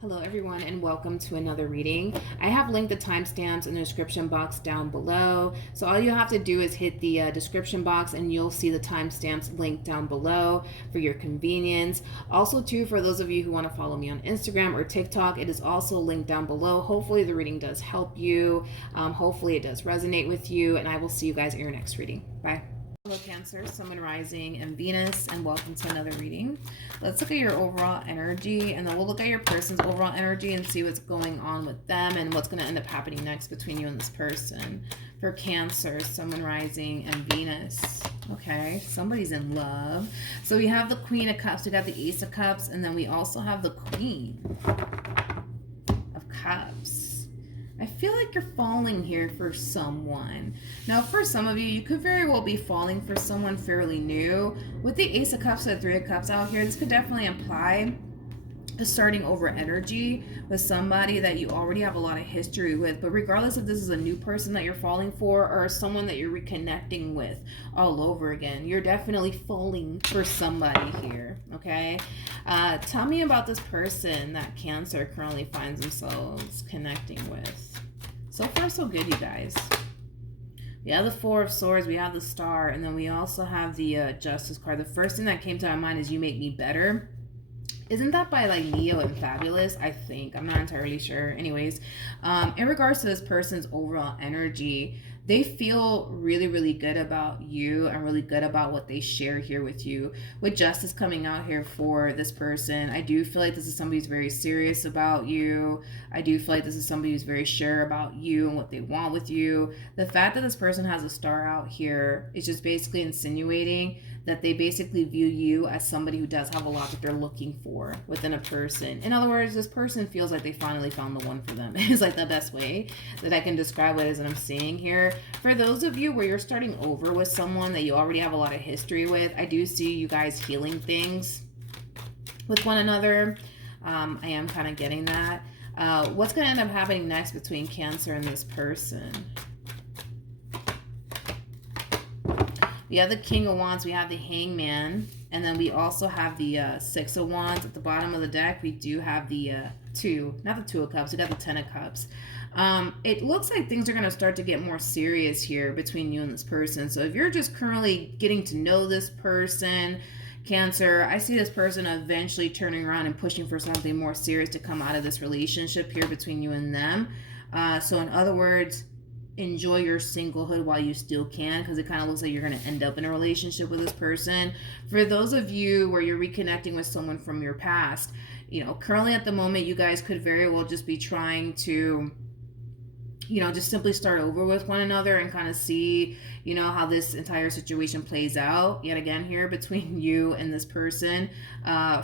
Hello everyone and welcome to another reading. I have linked the timestamps in the description box down below. So all you have to do is hit the description box and you'll see the timestamps linked down below for your convenience. Also too, for those of you who want to follow me on Instagram or TikTok, it is also linked down below. Hopefully the reading does help you. Hopefully it does resonate with you, and I will see you guys in your next reading. Bye. Hello Cancer, Sun, Moon, Rising, and Venus, and welcome to another reading. Let's look at your overall energy, and then we'll look at your person's overall energy and see what's going on with them and what's going to end up happening next between you and this person. For Cancer, Sun, Moon, Rising, and Venus. Okay, somebody's in love. So we have the Queen of Cups, we got the Ace of Cups, and then we also have the Queen of Cups. I feel like you're falling here for someone. Now, for some of you, you could very well be falling for someone fairly new. With the Ace of Cups and the Three of Cups out here, this could definitely imply a starting over energy with somebody that you already have a lot of history with. But regardless if this is a new person that you're falling for or someone that you're reconnecting with all over again, you're definitely falling for somebody here, okay? Tell me about this person that Cancer currently finds themselves connecting with. So far, so good, you guys. We have the Four of Swords, we have the Star, and then we also have the Justice card. The first thing that came to my mind is You Make Me Better. Isn't that by like Neo and Fabulous? I think. I'm not entirely sure. Anyways, in regards to this person's overall energy, they feel really, really good about you and really good about what they share here with you. With Justice coming out here for this person, I do feel like this is somebody who's very serious about you. I do feel like this is somebody who's very sure about you and what they want with you. The fact that this person has a star out here is just basically insinuating that they basically view you as somebody who does have a lot that they're looking for within a person. In other words, this person feels like they finally found the one for them. It's like the best way that I can describe what it is that I'm seeing here. For those of you where you're starting over with someone that you already have a lot of history with, I do see you guys healing things with one another. I am kind of getting that. What's going to end up happening next between Cancer and this person? We have the King of Wands, we have the Hangman, and then we also have the Six of Wands. At the bottom of the deck, we do have the not the Two of Cups, we got the Ten of Cups. It looks like things are going to start to get more serious here between you and this person. So if you're just currently getting to know this person, Cancer, I see this person eventually turning around and pushing for something more serious to come out of this relationship here between you and them. So in other words, enjoy your singlehood while you still can, because it kind of looks like you're going to end up in a relationship with this person. For those of you where you're reconnecting with someone from your past, you know, currently at the moment, you guys could very well just be trying to, you know, just simply start over with one another and kind of see, you know, how this entire situation plays out yet again here between you and this person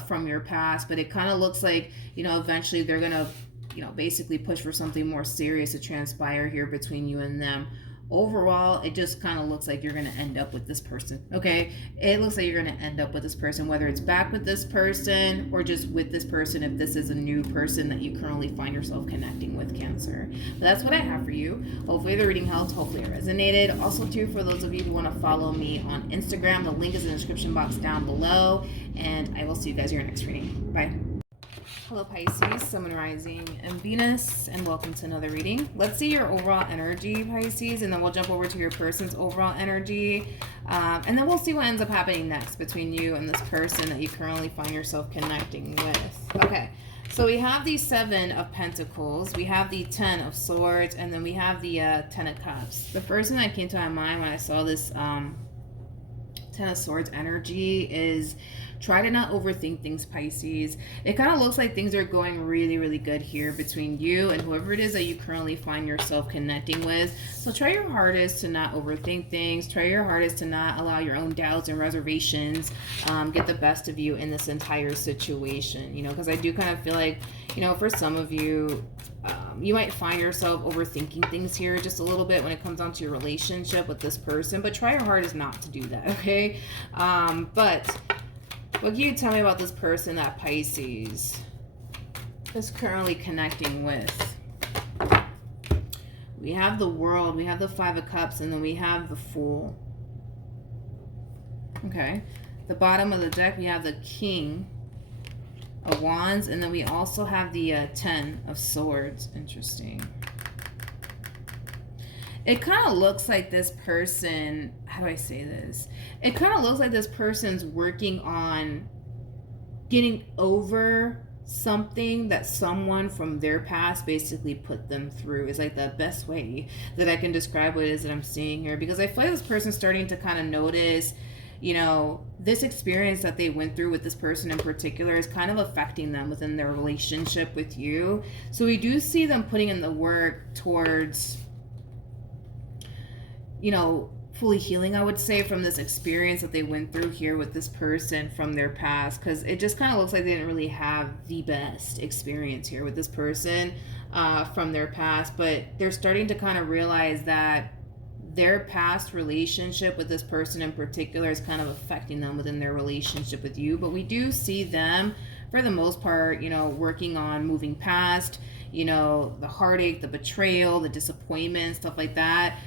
from your past. But it kind of looks like, you know, eventually they're going to, you know, basically push for something more serious to transpire here between you and them. Overall, it just kind of looks like you're going to end up with this person, okay? It looks like you're going to end up with this person, whether it's back with this person or just with this person if this is a new person that you currently find yourself connecting with, Cancer. But that's what I have for you. Hopefully the reading helped. Hopefully it resonated. Also, too, for those of you who want to follow me on Instagram, the link is in the description box down below. And I will see you guys in your next reading. Bye. Hello Pisces, Sun, Moon, Rising, and Venus, and welcome to another reading. Let's see your overall energy, Pisces, and then we'll jump over to your person's overall energy, and then we'll see what ends up happening next between you and this person that you currently find yourself connecting with. Okay, so we have the Seven of Pentacles, we have the Ten of Swords, and then we have the Ten of Cups. The first thing that came to my mind when I saw this Ten of Swords energy is try to not overthink things, Pisces. It kind of looks like things are going really, really good here between you and whoever it is that you currently find yourself connecting with. So try your hardest to not overthink things. Try your hardest to not allow your own doubts and reservations get the best of you in this entire situation. You know, because I do kind of feel like, you know, for some of you, you might find yourself overthinking things here just a little bit when it comes down to your relationship with this person, but try your hardest not to do that, okay? But what can you tell me about this person that Pisces is currently connecting with? We have the World, we have the Five of Cups, and then we have the Fool. Okay. The bottom of the deck, we have the King of Wands, and then we also have the 10 of Swords. Interesting. It kind of looks like this person, how do I say this? It kind of looks like this person's working on getting over something that someone from their past basically put them through, is like the best way that I can describe what it is that I'm seeing here. Because I feel like this person's starting to kind of notice, you know, this experience that they went through with this person in particular is kind of affecting them within their relationship with you. So we do see them putting in the work towards, you know, fully healing, I would say, from this experience that they went through here with this person from their past, because it just kind of looks like they didn't really have the best experience here with this person from their past. But they're starting to kind of realize that their past relationship with this person in particular is kind of affecting them within their relationship with you. But we do see them, for the most part, you know, working on moving past, you know, the heartache, the betrayal, the disappointment, stuff like that.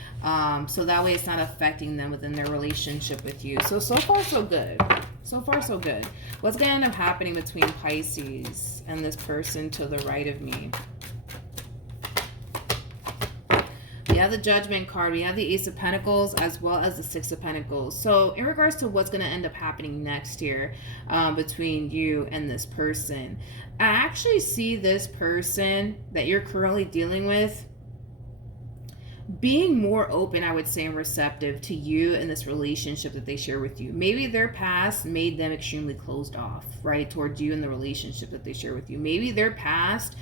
So that way it's not affecting them within their relationship with you. So far, so good. So far, so good. What's going to end up happening between Pisces and this person to the right of me? We have the Judgment card. We have the Ace of Pentacles as well as the Six of Pentacles. So in regards to what's going to end up happening next here between you and this person, I actually see this person that you're currently dealing with being more open, I would say, and receptive to you and this relationship that they share with you. Maybe their past made them extremely closed off, right, towards you and the relationship that they share with you. Maybe their past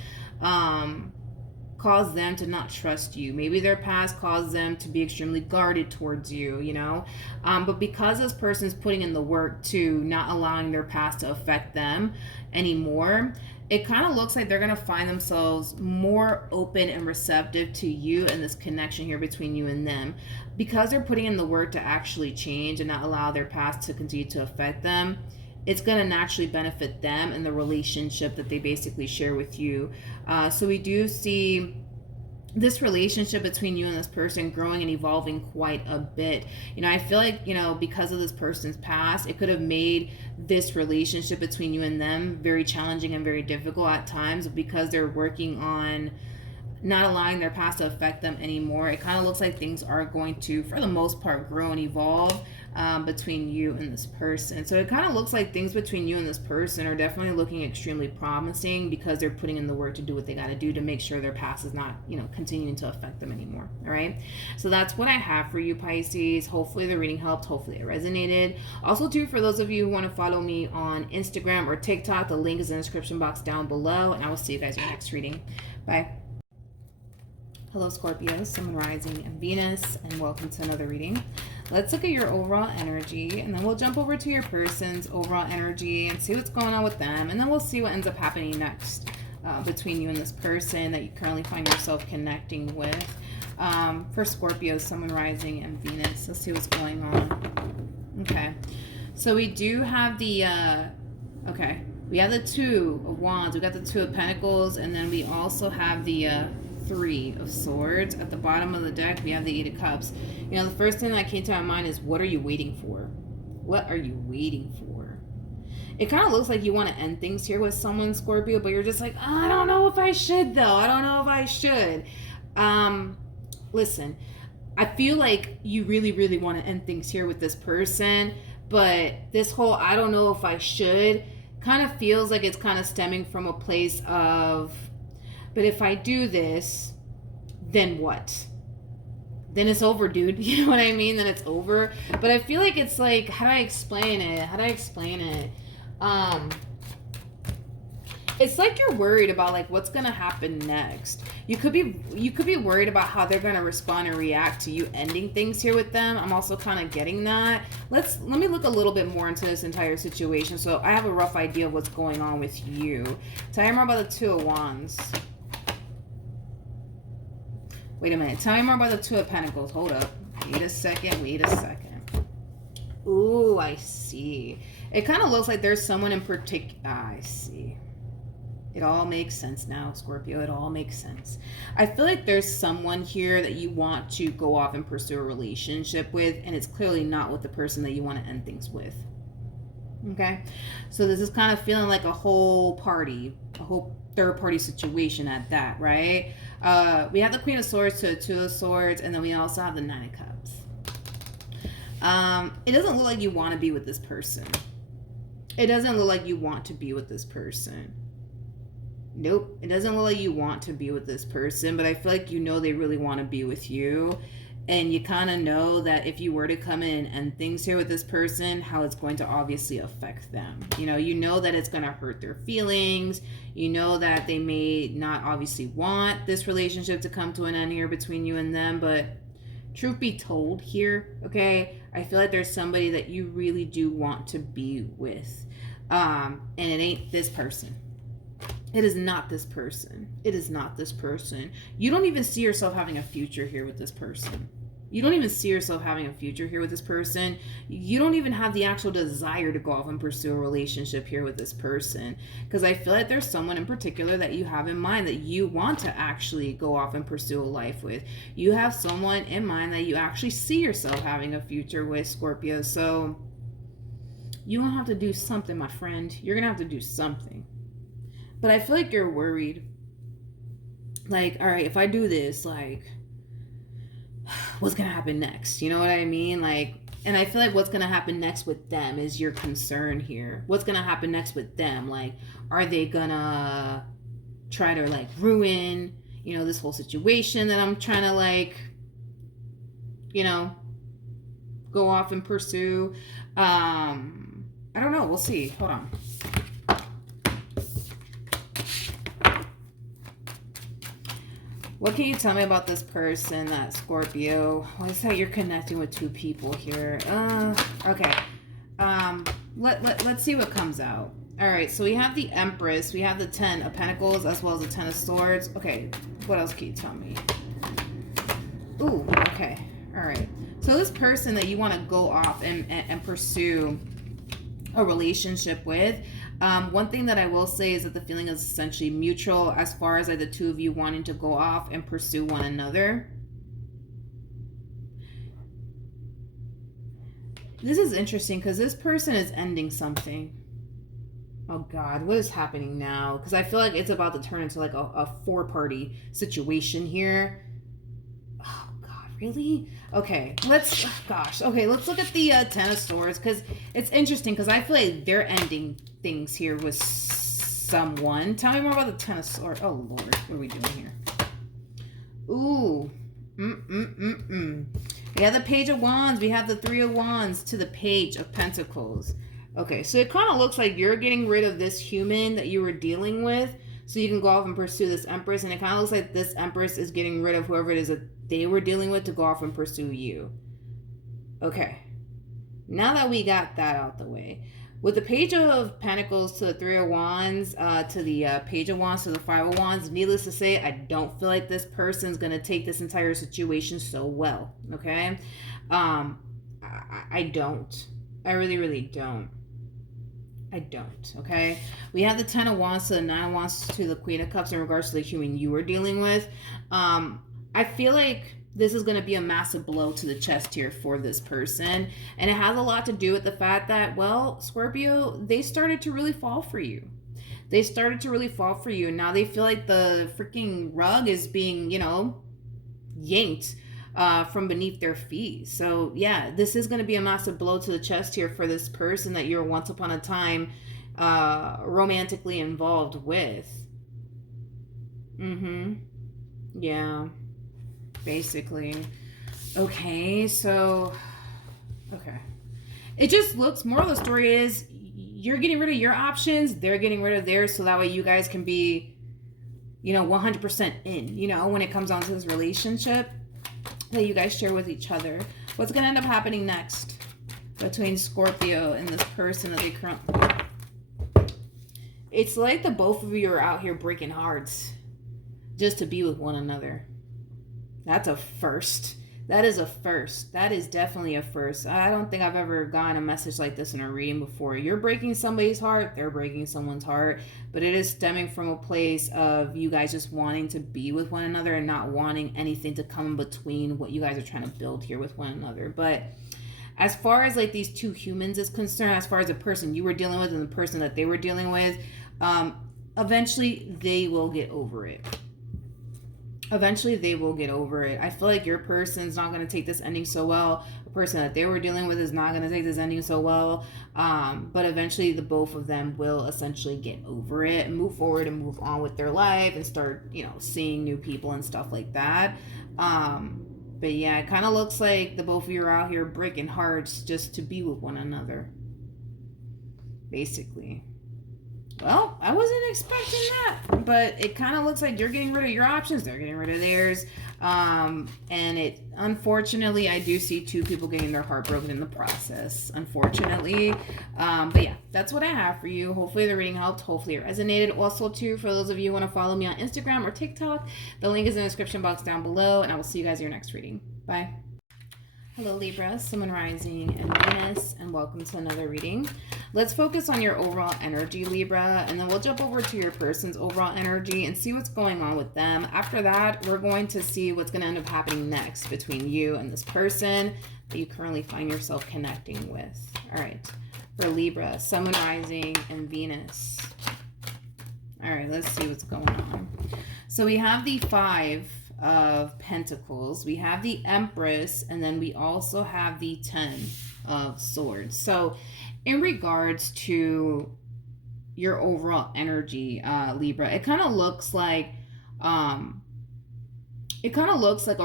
caused them to not trust you. Maybe their past caused them to be extremely guarded towards you, you know. But because this person's putting in the work to not allowing their past to affect them anymore, it kind of looks like they're going to find themselves more open and receptive to you and this connection here between you and them. Because they're putting in the work to actually change and not allow their past to continue to affect them, it's going to naturally benefit them and the relationship that they basically share with you. So we do see this relationship between you and this person growing and evolving quite a bit. You know, I feel like, you know, because of this person's past, it could have made this relationship between you and them very challenging and very difficult at times. Because they're working on not allowing their past to affect them anymore, it kind of looks like things are going to, for the most part, grow and evolve between you and this person. So it kind of looks like things between you and this person are definitely looking extremely promising, because they're putting in the work to do what they got to do to make sure their past is not, you know, continuing to affect them anymore. All right, so that's what I have for you, Pisces. Hopefully the reading helped. Hopefully it resonated. Also, too, for those of you who want to follow me on Instagram or TikTok, the link is in the description box down below, and I will see you guys in your next reading. Bye. Hello, Scorpio, Sun, Rising, and Venus, and welcome to another reading. Let's look at your overall energy, and then we'll jump over to your person's overall energy and see what's going on with them, and then we'll see what ends up happening next between you and this person that you currently find yourself connecting with. For Scorpio, Sun, Rising, and Venus, let's see what's going on. Okay, so we do have the, we have the Two of Wands, we got the Two of Pentacles, and then we also have the Three of Swords. At the bottom of the deck, we have the Eight of Cups. You know, the first thing that came to my mind is, what are you waiting for? What are you waiting for? It kind of looks like you want to end things here with someone, Scorpio, but you're just like, oh, I don't know if I should, though. I don't know if I should. Listen, I feel like you really, really want to end things here with this person, but this whole I don't know if I should kind of feels like it's kind of stemming from a place of, but if I do this, then what? Then it's over, dude. You know what I mean? Then it's over. But I feel like it's like, how do I explain it? It's like you're worried about like what's gonna happen next. You could be worried about how they're gonna respond and react to you ending things here with them. I'm also kind of getting that. Let me look a little bit more into this entire situation so I have a rough idea of what's going on with you. Tell me more about the Two of Wands. Wait a minute. Tell me more about the Two of Pentacles. Hold up. Wait a second. Ooh, I see. It kind of looks like there's someone in particular. I see. It all makes sense now, Scorpio. It all makes sense. I feel like there's someone here that you want to go off and pursue a relationship with, and it's clearly not with the person that you want to end things with. Okay, so this is kind of feeling like a whole party, a whole third party situation at that, right? We have the Queen of Swords to the Two of Swords, and then we also have the Nine of Cups. It doesn't look like you want to be with this person. It doesn't look like you want to be with this person. Nope, it doesn't look like you want to be with this person, but I feel like you know they really want to be with you. And you kind of know that if you were to come in and things here with this person, how it's going to obviously affect them. You know that it's going to hurt their feelings. You know that they may not obviously want this relationship to come to an end here between you and them. But truth be told here, okay, I feel like there's somebody that you really do want to be with. And it ain't this person. It is not this person. It is not this person. You don't even see yourself having a future here with this person. You don't even see yourself having a future here with this person. You don't even have the actual desire to go off and pursue a relationship here with this person. Because I feel like there's someone in particular that you have in mind that you want to actually go off and pursue a life with. You have someone in mind that you actually see yourself having a future with, Scorpio. So you're going to have to do something, my friend. You're going to have to do something. But I feel like you're worried. Like, all right, if I do this, like, what's going to happen next? You know what I mean? Like, and I feel like what's going to happen next with them is your concern here. What's going to happen next with them? Like, are they going to try to, like, ruin, this whole situation that I'm trying to, like, go off and pursue? I don't know. We'll see. Hold on. What can you tell me about this person, that Scorpio? What is that you're connecting with two people here? Okay. Let's see what comes out. All right, so we have the Empress. We have the 10 of Pentacles as well as the 10 of Swords. Okay, what else can you tell me? Ooh, okay. All right. So this person that you want to go off and pursue a relationship with, one thing that I will say is that the feeling is essentially mutual as far as like the two of you wanting to go off and pursue one another. This is interesting because this person is ending something. Oh God, what is happening now? Because I feel like it's about to turn into like a four-party situation here. Oh God, really? Okay, let's look at the 10 of Swords, because it's interesting because I feel like they're ending things here with someone. Tell me more about the 10 of Swords. Oh Lord, what are we doing here? Ooh. We have the Page of Wands. We have the 3 of Wands to the Page of Pentacles. Okay, so it kind of looks like you're getting rid of this human that you were dealing with so you can go off and pursue this Empress. And it kind of looks like this Empress is getting rid of whoever it is that they were dealing with to go off and pursue you. Okay. Now that we got that out the way, with the Page of Pentacles to the 3 of Wands, to the Page of Wands to the 5 of Wands, needless to say, I don't feel like this person's going to take this entire situation so well, okay? I don't. I really, really don't. I don't, okay? We have the 10 of Wands to the 9 of Wands to the Queen of Cups in regards to the human you were dealing with. I feel like this is going to be a massive blow to the chest here for this person. And it has a lot to do with the fact that, well, Scorpio, they started to really fall for you. They started to really fall for you. And now they feel like the freaking rug is being, yanked from beneath their feet. So, yeah, this is going to be a massive blow to the chest here for this person that you're once upon a time romantically involved with. Yeah. Basically. Okay, so okay. It just looks, more of the story is you're getting rid of your options, they're getting rid of theirs, so that way you guys can be, 100% in, when it comes down to this relationship that you guys share with each other. What's going to end up happening next between Scorpio and this person that they currently... It's like the both of you are out here breaking hearts just to be with one another. That's a first. That is a first. That is definitely a first. I don't think I've ever gotten a message like this in a reading before. You're breaking somebody's heart. They're breaking someone's heart. But it is stemming from a place of you guys just wanting to be with one another and not wanting anything to come in between what you guys are trying to build here with one another. But as far as like these two humans is concerned, as far as the person you were dealing with and the person that they were dealing with, eventually they will get over it. Eventually they will get over it. I feel like your person's not going to take this ending so well. The person that they were dealing with is not going to take this ending so well. But eventually the both of them will essentially get over it and move forward and move on with their life and start, you know, seeing new people and stuff like that. But yeah, it kind of looks like the both of you are out here breaking hearts just to be with one another. Basically. Well, I wasn't expecting that, but it kind of looks like you're getting rid of your options. They're getting rid of theirs. And it, unfortunately, I do see two people getting their heart broken in the process, unfortunately. But yeah, that's what I have for you. Hopefully the reading helped. Hopefully it resonated. Also, too, for those of you who want to follow me on Instagram or TikTok, the link is in the description box down below, and I will see you guys in your next reading. Bye. Hello Libra, Sun, Moon, Rising, and Venus, and welcome to another reading. Let's focus on your overall energy, Libra, and then we'll jump over to your person's overall energy and see what's going on with them. After that, we're going to see what's going to end up happening next between you and this person that you currently find yourself connecting with. All right, for Libra, Sun, Moon, Rising, and Venus. All right, let's see what's going on. So we have the Five of Pentacles, we have the Empress, and then we also have the 10 of Swords. So in regards to your overall energy, Libra, it kind of looks like a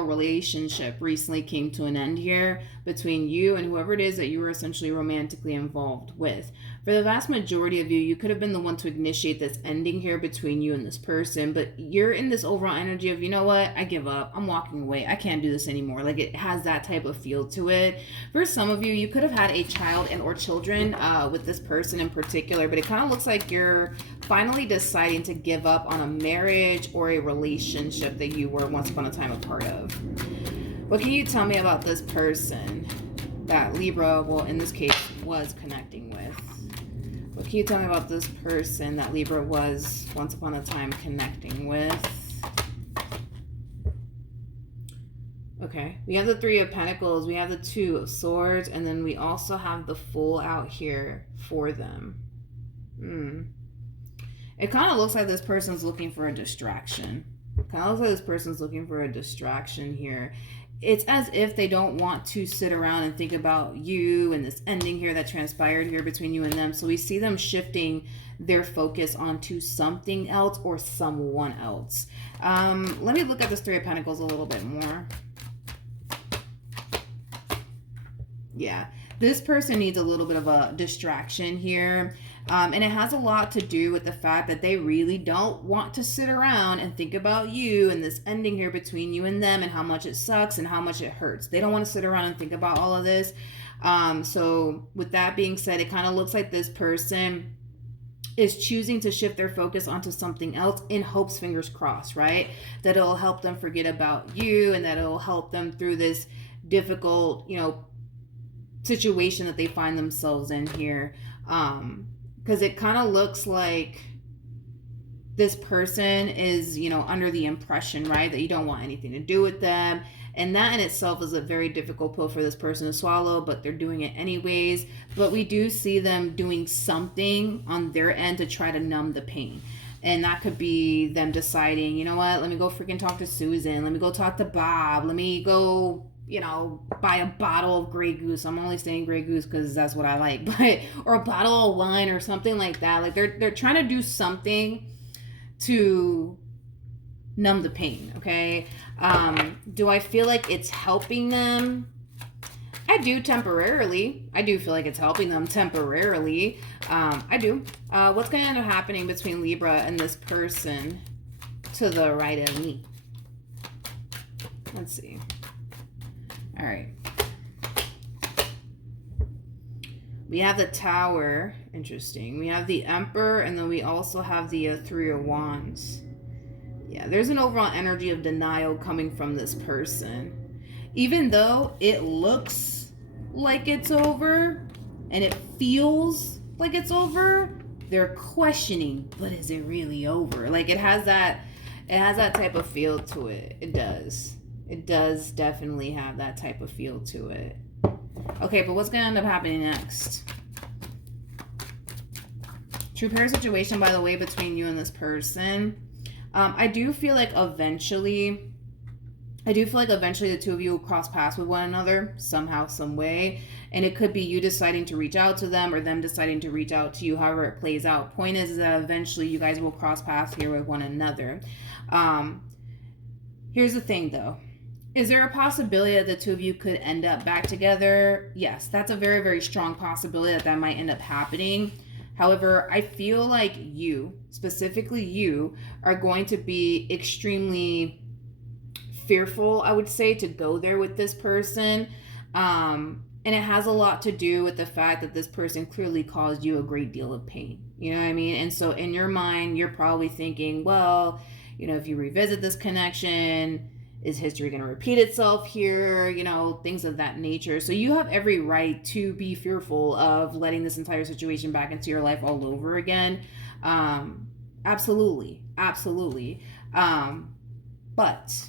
relationship recently came to an end here between you and whoever it is that you were essentially romantically involved with. For the vast majority of you, you could have been the one to initiate this ending here between you and this person, but you're in this overall energy of, you know what, I give up, I'm walking away, I can't do this anymore. Like, it has that type of feel to it. For some of you, you could have had a child and or children with this person in particular, but it kind of looks like you're finally deciding to give up on a marriage or a relationship that you were once upon a time a part of. What can you tell me about this person that Libra, well, in this case, was connecting with? What can you tell me about this person that Libra was once upon a time connecting with? Okay, we have the Three of Pentacles, we have the Two of Swords, and then we also have the Fool out here for them. It kind of looks like this person's looking for a distraction. Kind of looks like this person's looking for a distraction here. It's as if they don't want to sit around and think about you and this ending here that transpired here between you and them. So we see them shifting their focus onto something else or someone else. Let me look at this Three of Pentacles a little bit more. Yeah, this person needs a little bit of a distraction here. And it has a lot to do with the fact that they really don't want to sit around and think about you and this ending here between you and them and how much it sucks and how much it hurts. They don't want to sit around and think about all of this. So with that being said, it kind of looks like this person is choosing to shift their focus onto something else in hopes, fingers crossed, right? That it'll help them forget about you and that it'll help them through this difficult, you know, situation that they find themselves in here. Because it kind of looks like this person is, you know, under the impression, right, that you don't want anything to do with them. And that in itself is a very difficult pill for this person to swallow, but they're doing it anyways. But we do see them doing something on their end to try to numb the pain. And that could be them deciding, you know what, let me go freaking talk to Susan. Let me go talk to Bob. Let me go, you know, buy a bottle of Grey Goose. I'm only saying Grey Goose because that's what I like. But or a bottle of wine or something like that. Like they're trying to do something to numb the pain, okay? Do I feel like it's helping them? I do temporarily. I do feel like it's helping them temporarily. I do. What's going to end up happening between Libra and this person to the right of me? Let's see. All right. We have the Tower. Interesting. We have the Emperor, and then we also have the Three of Wands. Yeah, there's an overall energy of denial coming from this person. Even though it looks like it's over, and it feels like it's over, they're questioning, but is it really over? Like it has that type of feel to it. It does. It does definitely have that type of feel to it. Okay, but what's going to end up happening next? True pair situation, by the way, between you and this person. I do feel like eventually the two of you will cross paths with one another somehow, some way. And it could be you deciding to reach out to them or them deciding to reach out to you, however it plays out. Point is that eventually you guys will cross paths here with one another. Here's the thing, though. Is there a possibility that the two of you could end up back together? Yes, that's a very, very strong possibility that might end up happening. However, I feel like you, specifically you, are going to be extremely fearful, I would say, to go there with this person. And it has a lot to do with the fact that this person clearly caused you a great deal of pain. You know what I mean? And so in your mind, you're probably thinking, well, you know, if you revisit this connection, is history going to repeat itself here? You know, things of that nature. So you have every right to be fearful of letting this entire situation back into your life all over again. Absolutely. But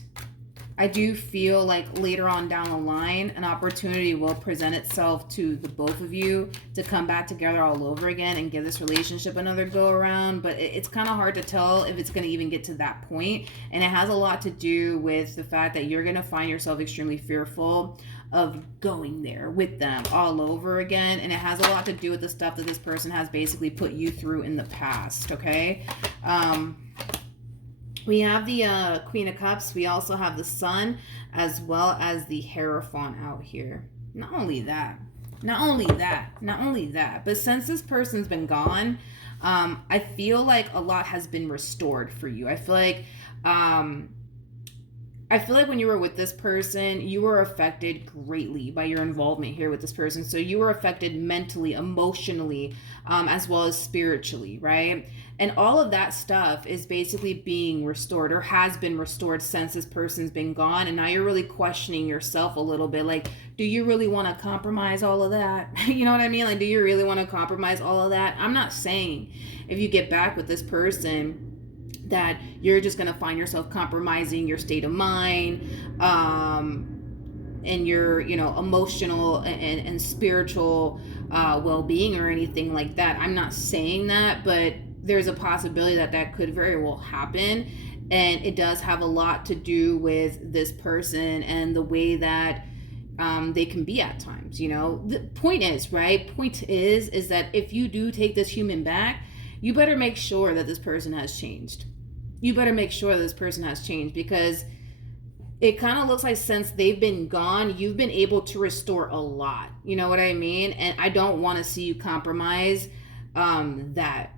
I do feel like later on down the line, an opportunity will present itself to the both of you to come back together all over again and give this relationship another go around. But it's kind of hard to tell if it's going to even get to that point. And it has a lot to do with the fact that you're going to find yourself extremely fearful of going there with them all over again. And it has a lot to do with the stuff that this person has basically put you through in the past, okay? We have the Queen of Cups. We also have the Sun, as well as the Hierophant out here. Not only that, but since this person's been gone, I feel like a lot has been restored for you. I feel like when you were with this person, you were affected greatly by your involvement here with this person. So you were affected mentally, emotionally, as well as spiritually, right? And all of that stuff is basically being restored or has been restored since this person's been gone. And now you're really questioning yourself a little bit. Like, do you really want to compromise all of that? You know what I mean? Like, do you really want to compromise all of that? I'm not saying if you get back with this person that you're just going to find yourself compromising your state of mind, and your, you know, emotional and spiritual well-being or anything like that. I'm not saying that, but there's a possibility that could very well happen. And it does have a lot to do with this person and the way that they can be at times. You know, the point is, right? Point is that if you do take this human back, you better make sure that this person has changed. Because it kind of looks like since they've been gone, you've been able to restore a lot. You know what I mean? And I don't want to see you compromise that,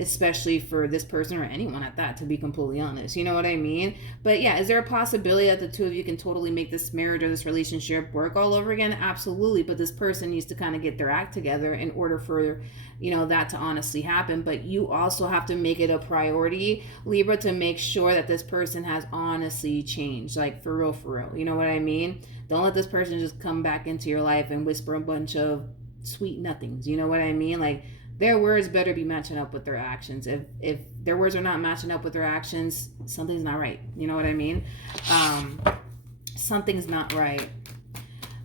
especially for this person or anyone at that, to be completely honest. You know what I mean? But yeah, is there a possibility that the two of you can totally make this marriage or this relationship work all over again? Absolutely. But this person needs to kind of get their act together in order for, you know, that to honestly happen. But you also have to make it a priority, Libra, to make sure that this person has honestly changed. Like, for real. You know what I mean? Don't let this person just come back into your life and whisper a bunch of sweet nothings. You know what I mean? Like, their words better be matching up with their actions. If their words are not matching up with their actions, something's not right. You know what I mean? Something's not right.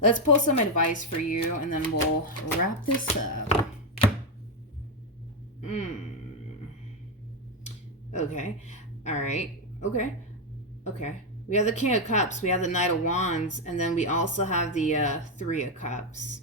Let's pull some advice for you, and then we'll wrap this up. Okay. All right. Okay. We have the King of Cups. We have the Knight of Wands. And then we also have the Three of Cups.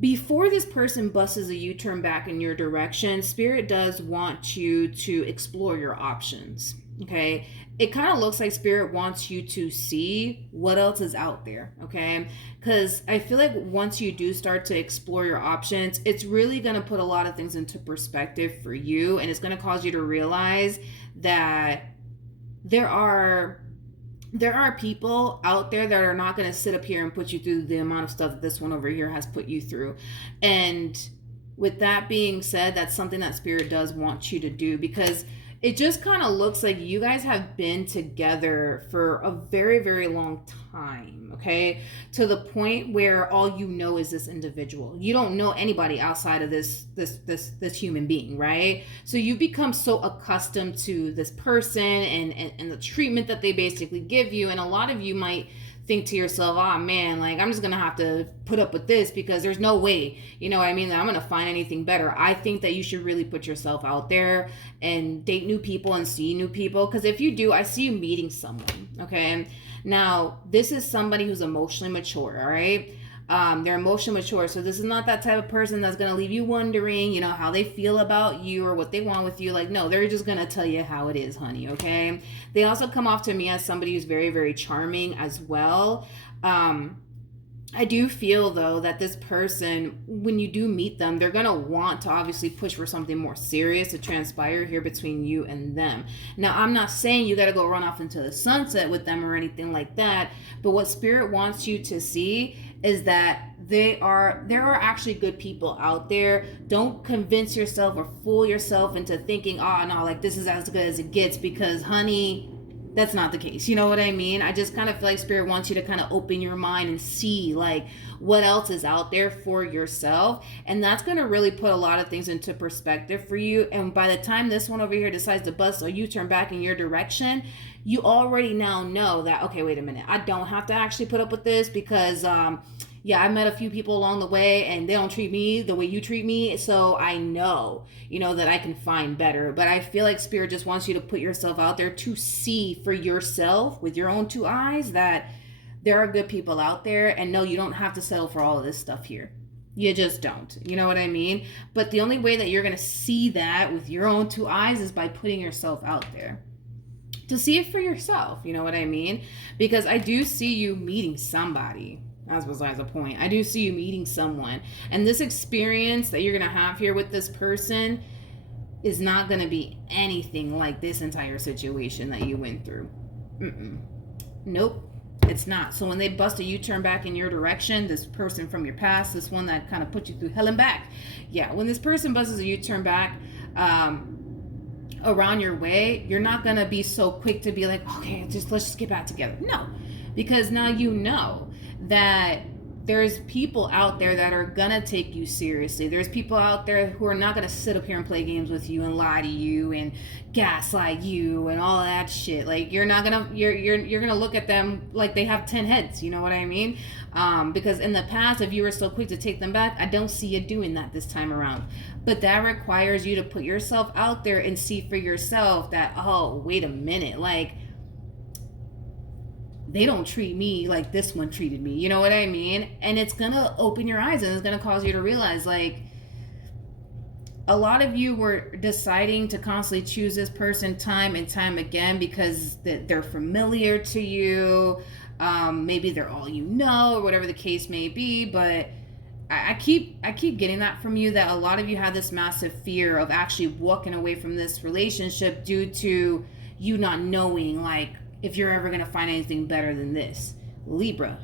Before this person busts a U-turn back in your direction, Spirit does want you to explore your options, okay? It kind of looks like Spirit wants you to see what else is out there, okay? Because I feel like once you do start to explore your options, it's really going to put a lot of things into perspective for you, and it's going to cause you to realize that there are people out there that are not going to sit up here and put you through the amount of stuff that this one over here has put you through. And with that being said, that's something that Spirit does want you to do, because it just kind of looks like you guys have been together for a very, very long time, okay? To the point where all you know is this individual. You don't know anybody outside of this human being, right? So you become so accustomed to this person and the treatment that they basically give you, and a lot of you might think to yourself, oh man, like I'm just gonna have to put up with this because there's no way, you know what I mean, that I'm gonna find anything better. I think that you should really put yourself out there and date new people and see new people, because if you do, I see you meeting someone, okay? Now, this is somebody who's emotionally mature, all right? They're emotionally mature, so this is not that type of person that's gonna leave you wondering, you know, how they feel about you or what they want with you. Like, no, they're just gonna tell you how it is, honey, okay? They also come off to me as somebody who's very, very charming as well. I do feel, though, that this person, when you do meet them, they're going to want to obviously push for something more serious to transpire here between you and them. Now, I'm not saying you got to go run off into the sunset with them or anything like that, but what Spirit wants you to see is that there are actually good people out there. Don't convince yourself or fool yourself into thinking, oh, no, like this is as good as it gets, because, honey, that's not the case. You know what I mean? I just kind of feel like Spirit wants you to kind of open your mind and see like what else is out there for yourself. And that's going to really put a lot of things into perspective for you. And by the time this one over here decides to bust or you turn back in your direction, you already now know that, okay, wait a minute, I don't have to actually put up with this because, yeah, I met a few people along the way and they don't treat me the way you treat me. So I know, you know, that I can find better. But I feel like Spirit just wants you to put yourself out there to see for yourself with your own two eyes that there are good people out there. And no, you don't have to settle for all of this stuff here. You just don't. You know what I mean? But the only way that you're going to see that with your own two eyes is by putting yourself out there to see it for yourself. You know what I mean? Because I do see you meeting somebody. As besides the point. I do see you meeting someone. And this experience that you're going to have here with this person is not going to be anything like this entire situation that you went through. Nope, it's not. So when they bust a U-turn back in your direction, this person from your past, this one that kind of put you through hell and back. Yeah, when this person busts a U-turn back around your way, you're not going to be so quick to be like, okay, let's just get back together. No, because now you know that there's people out there that are gonna take you seriously. There's people out there who are not gonna sit up here and play games with you and lie to you and gaslight you and all that shit. Like you're gonna look at them like they have 10 heads. You know what I mean? Because in the past, if you were so quick to take them back, I don't see you doing that this time around. But that requires you to put yourself out there and see for yourself that, oh, wait a minute, like they don't treat me like this one treated me. You know what I mean? And it's going to open your eyes and it's going to cause you to realize, like, a lot of you were deciding to constantly choose this person time and time again because they're familiar to you. Maybe they're all you know, or whatever the case may be. But I keep getting that from you, that a lot of you had this massive fear of actually walking away from this relationship due to you not knowing, like, if you're ever going to find anything better than this. Libra.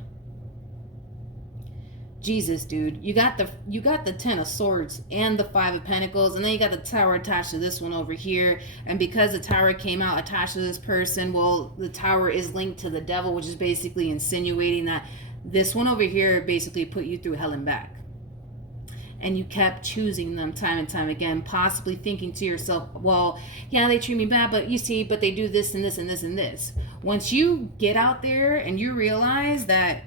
Jesus, dude. You got the 10 of Swords and the 5 of Pentacles, and then you got the Tower attached to this one over here. And because the Tower came out attached to this person, well, the Tower is linked to the Devil, which is basically insinuating that this one over here basically put you through hell and back. And you kept choosing them time and time again, possibly thinking to yourself, well, yeah, they treat me bad, but you see, but they do this and this and this and this. Once you get out there and you realize that,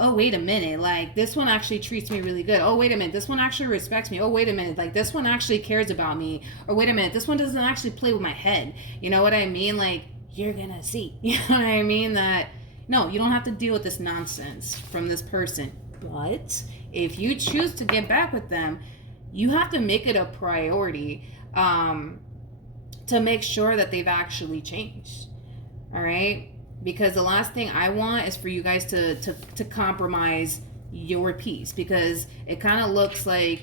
oh, wait a minute, like this one actually treats me really good. Oh, wait a minute, this one actually respects me. Oh, wait a minute, like this one actually cares about me. Or wait a minute, this one doesn't actually play with my head. You know what I mean? Like, you're gonna see, you know what I mean? That, no, you don't have to deal with this nonsense from this person. But if you choose to get back with them, you have to make it a priority to make sure that they've actually changed. All right? Because the last thing I want is for you guys to compromise your peace, because it kind of looks like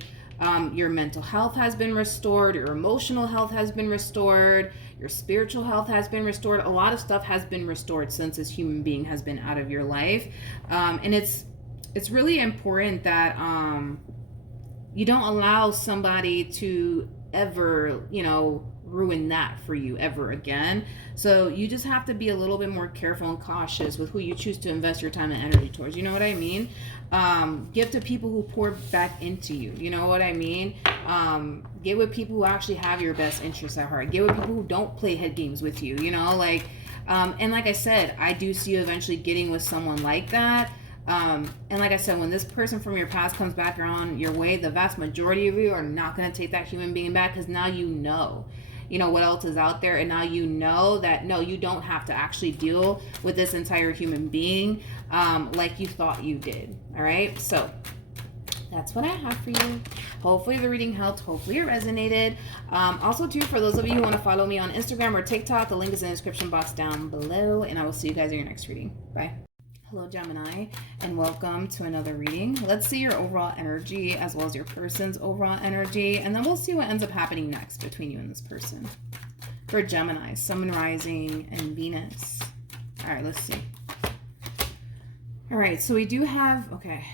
your mental health has been restored, your emotional health has been restored, your spiritual health has been restored. A lot of stuff has been restored since this human being has been out of your life. And it's really important that you don't allow somebody to ever, ruin that for you ever again. So you just have to be a little bit more careful and cautious with who you choose to invest your time and energy towards. You know what I mean? Give to people who pour back into you. You know what I mean? Get with people who actually have your best interests at heart. Get with people who don't play head games with you. And like I said, I do see you eventually getting with someone like that. And like I said, when this person from your past comes back around your way, the vast majority of you are not going to take that human being back, because now you know what else is out there, and now you know that no, you don't have to actually deal with this entire human being like you thought you did. All right, so that's what I have for you. Hopefully the reading helped. Hopefully it resonated. Also, too, for those of you who want to follow me on Instagram or TikTok, the link is in the description box down below, and I will see you guys in your next reading. Bye. Hello, Gemini, and welcome to another reading. Let's see your overall energy as well as your person's overall energy, and then we'll see what ends up happening next between you and this person. For Gemini, Sun, Rising, and Venus. All right, let's see. All right, so we do have, okay,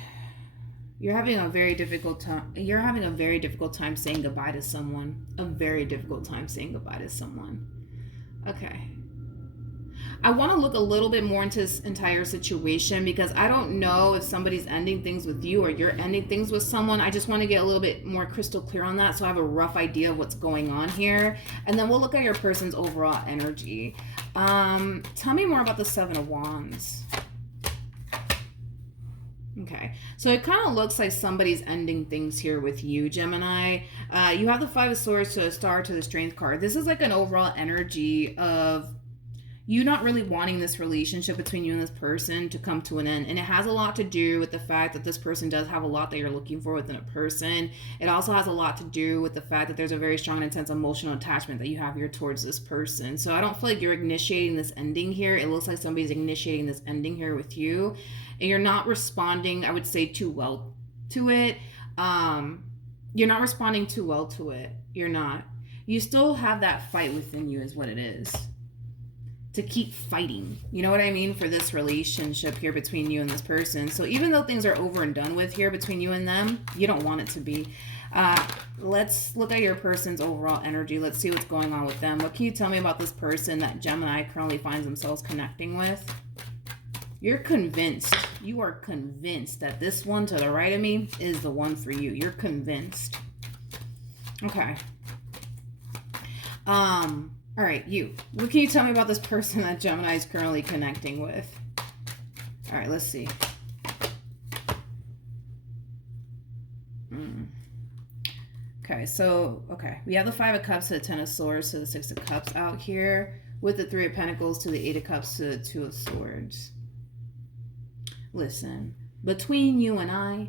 you're having a very difficult time. You're having a very difficult time saying goodbye to someone. A very difficult time saying goodbye to someone. Okay. I want to look a little bit more into this entire situation, because I don't know if somebody's ending things with you or you're ending things with someone. I just want to get a little bit more crystal clear on that, so I have a rough idea of what's going on here. And then we'll look at your person's overall energy. Tell me more about the Seven of Wands. Okay, so it kind of looks like somebody's ending things here with you, Gemini. You have the Five of Swords to a Star to the Strength card. This is like an overall energy of you not really wanting this relationship between you and this person to come to an end. And it has a lot to do with the fact that this person does have a lot that you're looking for within a person. It also has a lot to do with the fact that there's a very strong and intense emotional attachment that you have here towards this person. So I don't feel like you're initiating this ending here. It looks like somebody's initiating this ending here with you. And you're not responding, I would say, too well to it. You're not responding too well to it. You're not. You still have that fight within you is what it is. To keep fighting, you know what I mean, for this relationship here between you and this person. So even though things are over and done with here between you and them, you don't want it to be. Let's look at your person's overall energy. Let's see what's going on with them. What can you tell me about this person that Gemini currently finds themselves connecting with? You're convinced. You are convinced that this one to the right of me is the one for you. You're convinced. Okay. All right, you. What can you tell me about this person that Gemini is currently connecting with? All right, let's see. Okay, so, we have the Five of Cups to the Ten of Swords to the Six of Cups out here, with the Three of Pentacles to the Eight of Cups to the Two of Swords. Listen, between you and I,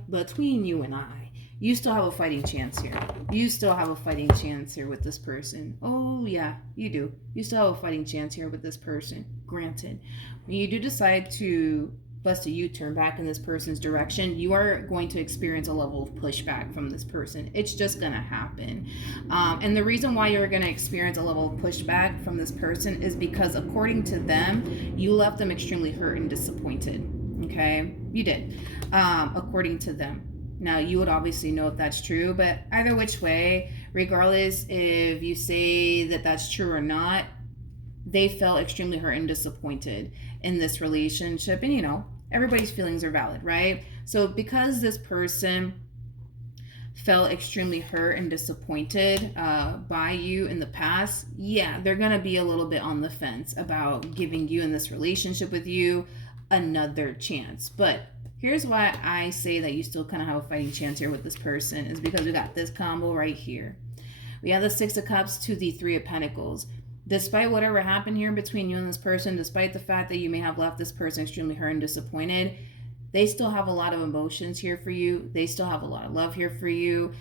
you still have a fighting chance here. You still have a fighting chance here with this person. Oh, yeah, you do. You still have a fighting chance here with this person. Granted, when you do decide to bust a U-turn back in this person's direction, you are going to experience a level of pushback from this person. It's just going to happen. And the reason why you're going to experience a level of pushback from this person is because, according to them, you left them extremely hurt and disappointed. Okay? You did. According to them. Now, you would obviously know if that's true, but either which way, regardless if you say that that's true or not, they felt extremely hurt and disappointed in this relationship. And, you know, everybody's feelings are valid, right? So because this person felt extremely hurt and disappointed by you in the past, yeah, they're going to be a little bit on the fence about giving you in this relationship with you another chance. But here's why I say that you still kind of have a fighting chance here with this person, is because we got this combo right here. We have the Six of Cups to the Three of Pentacles. Despite whatever happened here between you and this person, despite the fact that you may have left this person extremely hurt and disappointed, they still have a lot of emotions here for you. They still have a lot of love here for you.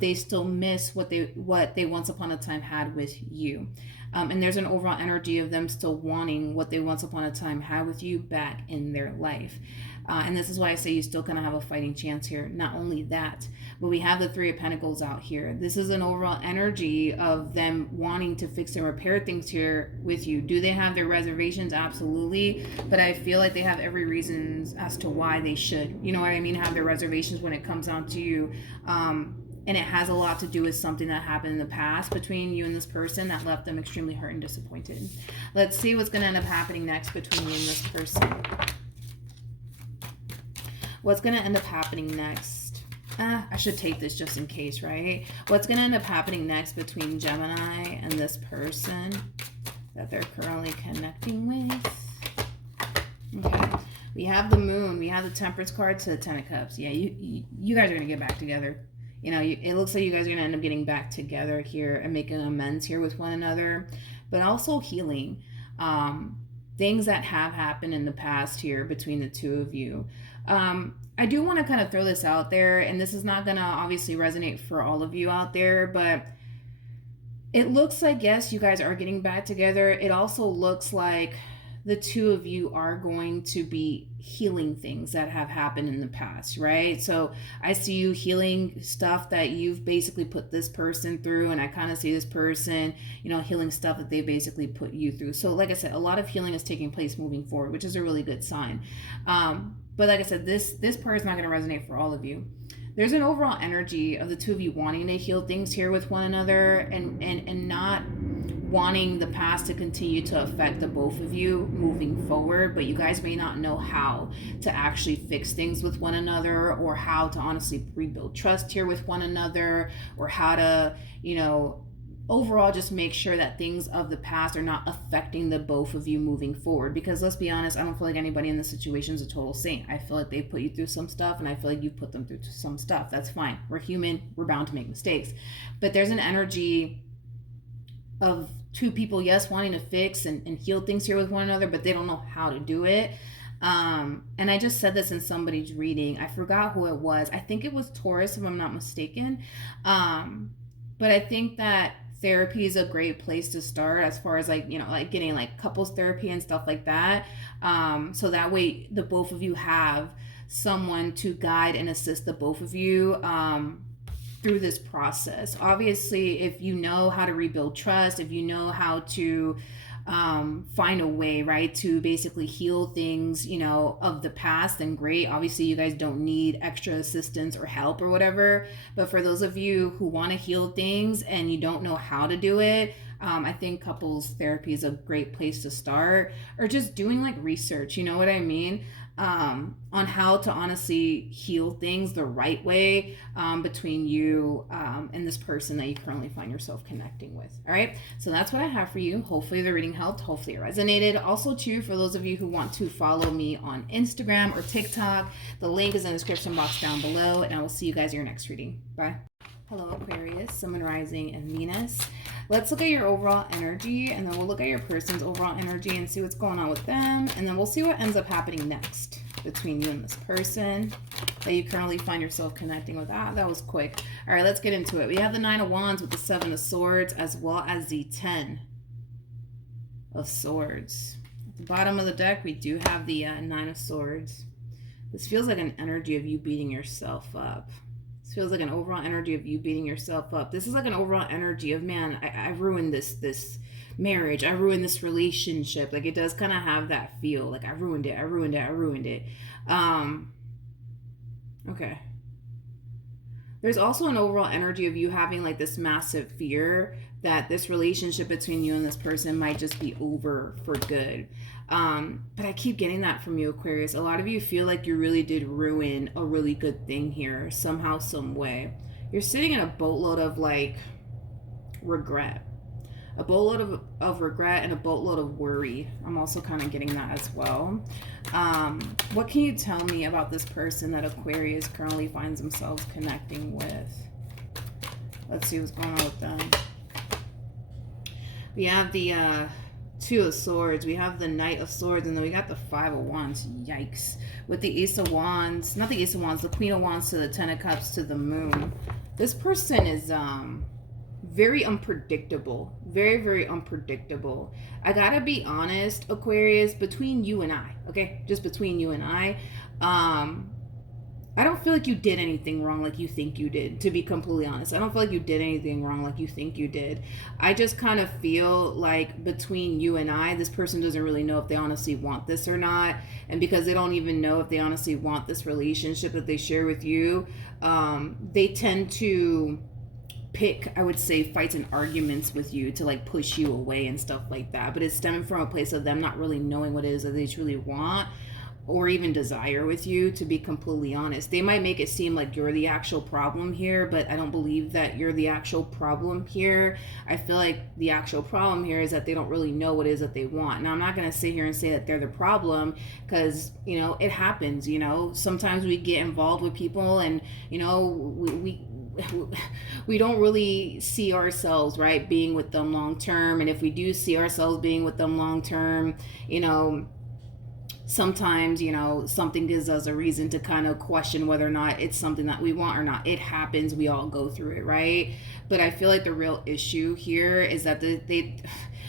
They still miss what they once upon a time had with you. And there's an overall energy of them still wanting what they once upon a time had with you back in their life. And this is why I say you still kind of have a fighting chance here. Not only that, but we have the Three of Pentacles out here. This is an overall energy of them wanting to fix and repair things here with you. Do they have their reservations? Absolutely. But I feel like they have every reason as to why they should. You know what I mean? Have their reservations when it comes down to you. And it has a lot to do with something that happened in the past between you and this person that left them extremely hurt and disappointed. Let's see what's going to end up happening next between you and this person. What's going to end up happening next? I should take this just in case, right? What's going to end up happening next between Gemini and this person that they're currently connecting with. Okay. We have the moon. We have the Temperance card to the Ten of Cups. Yeah, you guys are going to get back together. You know, it looks like you guys are going to end up getting back together here and making amends here with one another, but also healing things that have happened in the past here between the two of you. I do want to kind of throw this out there, and this is not going to obviously resonate for all of you out there, but it looks like, yes, you guys are getting back together. It also looks like the two of you are going to be healing things that have happened in the past, right? So I see you healing stuff that you've basically put this person through, and I kind of see this person, you know, healing stuff that they basically put you through. So like I said, a lot of healing is taking place moving forward, which is a really good sign. But like I said, this part is not going to resonate for all of you. There's an overall energy of the two of you wanting to heal things here with one another, and not wanting the past to continue to affect the both of you moving forward, but you guys may not know how to actually fix things with one another, or how to honestly rebuild trust here with one another, or how to, you know, overall just make sure that things of the past are not affecting the both of you moving forward. Because let's be honest, I don't feel like anybody in this situation is a total saint. I feel like they put you through some stuff, and I feel like you put them through some stuff. That's fine. We're human. We're bound to make mistakes. But there's an energy of two people, yes, wanting to fix and heal things here with one another, but they don't know how to do it. And I just said this in somebody's reading. I forgot who it was. I think it was Taurus, if I'm not mistaken. But I think that therapy is a great place to start, as far as like, you know, like getting like couples therapy and stuff like that. So that way the both of you have someone to guide and assist the both of you through this process. Obviously, if you know how to rebuild trust, if you know how to find a way, right, to basically heal things, you know, of the past, then great. Obviously, you guys don't need extra assistance or help or whatever. But for those of you who want to heal things and you don't know how to do it, I think couples therapy is a great place to start, or just doing like research, you know what I mean? On how to honestly heal things the right way between you and this person that you currently find yourself connecting with. All right, so that's what I have for you. Hopefully the reading helped. Hopefully it resonated. Also too, for those of you who want to follow me on Instagram or TikTok, the link is in the description box down below, and I will see you guys in your next reading. Bye. Hello Aquarius, Sun, Moon, Rising, and Venus. Let's look at your overall energy, and then we'll look at your person's overall energy and see what's going on with them, and then we'll see what ends up happening next between you and this person that you currently find yourself connecting with. That was quick. All right, let's get into it. We have the Nine of Wands with the Seven of Swords, as well as the Ten of Swords. At the bottom of the deck, we do have the Nine of Swords. This feels like an energy of you beating yourself up. Feels like an overall energy of you beating yourself up. This is like an overall energy of, man, I ruined this marriage. I ruined this relationship. Like, it does kind of have that feel. Like, I ruined it. Okay. There's also an overall energy of you having like this massive fear that this relationship between you and this person might just be over for good. But I keep getting that from you, Aquarius. A lot of you feel like you really did ruin a really good thing here, somehow, some way. You're sitting in a boatload of like regret. A boatload of regret and a boatload of worry. I'm also kind of getting that as well. What can you tell me about this person that Aquarius currently finds themselves connecting with? Let's see what's going on with them. We have the Two of Swords. We have the Knight of Swords, and then we got the Five of Wands. Yikes. With the Ace of Wands, not the Ace of Wands, the Queen of Wands to the Ten of Cups to the Moon. This person is very unpredictable. Very, very unpredictable. I gotta be honest, Aquarius, between you and I, okay? Just between you and I don't feel like you did anything wrong like you think you did, to be completely honest. I don't feel like you did anything wrong like you think you did. I just kind of feel like between you and I, this person doesn't really know if they honestly want this or not. And because they don't even know if they honestly want this relationship that they share with you, they tend to pick, I would say, fights and arguments with you to like push you away and stuff like that. But it's stemming from a place of them not really knowing what it is that they truly want. or even desire with you, to be completely honest. They might make it seem like you're the actual problem here, but I don't believe that you're the actual problem here. I feel like the actual problem here is that they don't really know what it is that they want. Now, I'm not going to sit here and say that they're the problem, because, you know, it happens. You know, sometimes we get involved with people and, you know, we don't really see ourselves, right, being with them long term. And if we do see ourselves being with them long term, you know, sometimes, you know, something gives us a reason to kind of question whether or not it's something that we want or not. It happens. We all go through it, right? But I feel like the real issue here is that the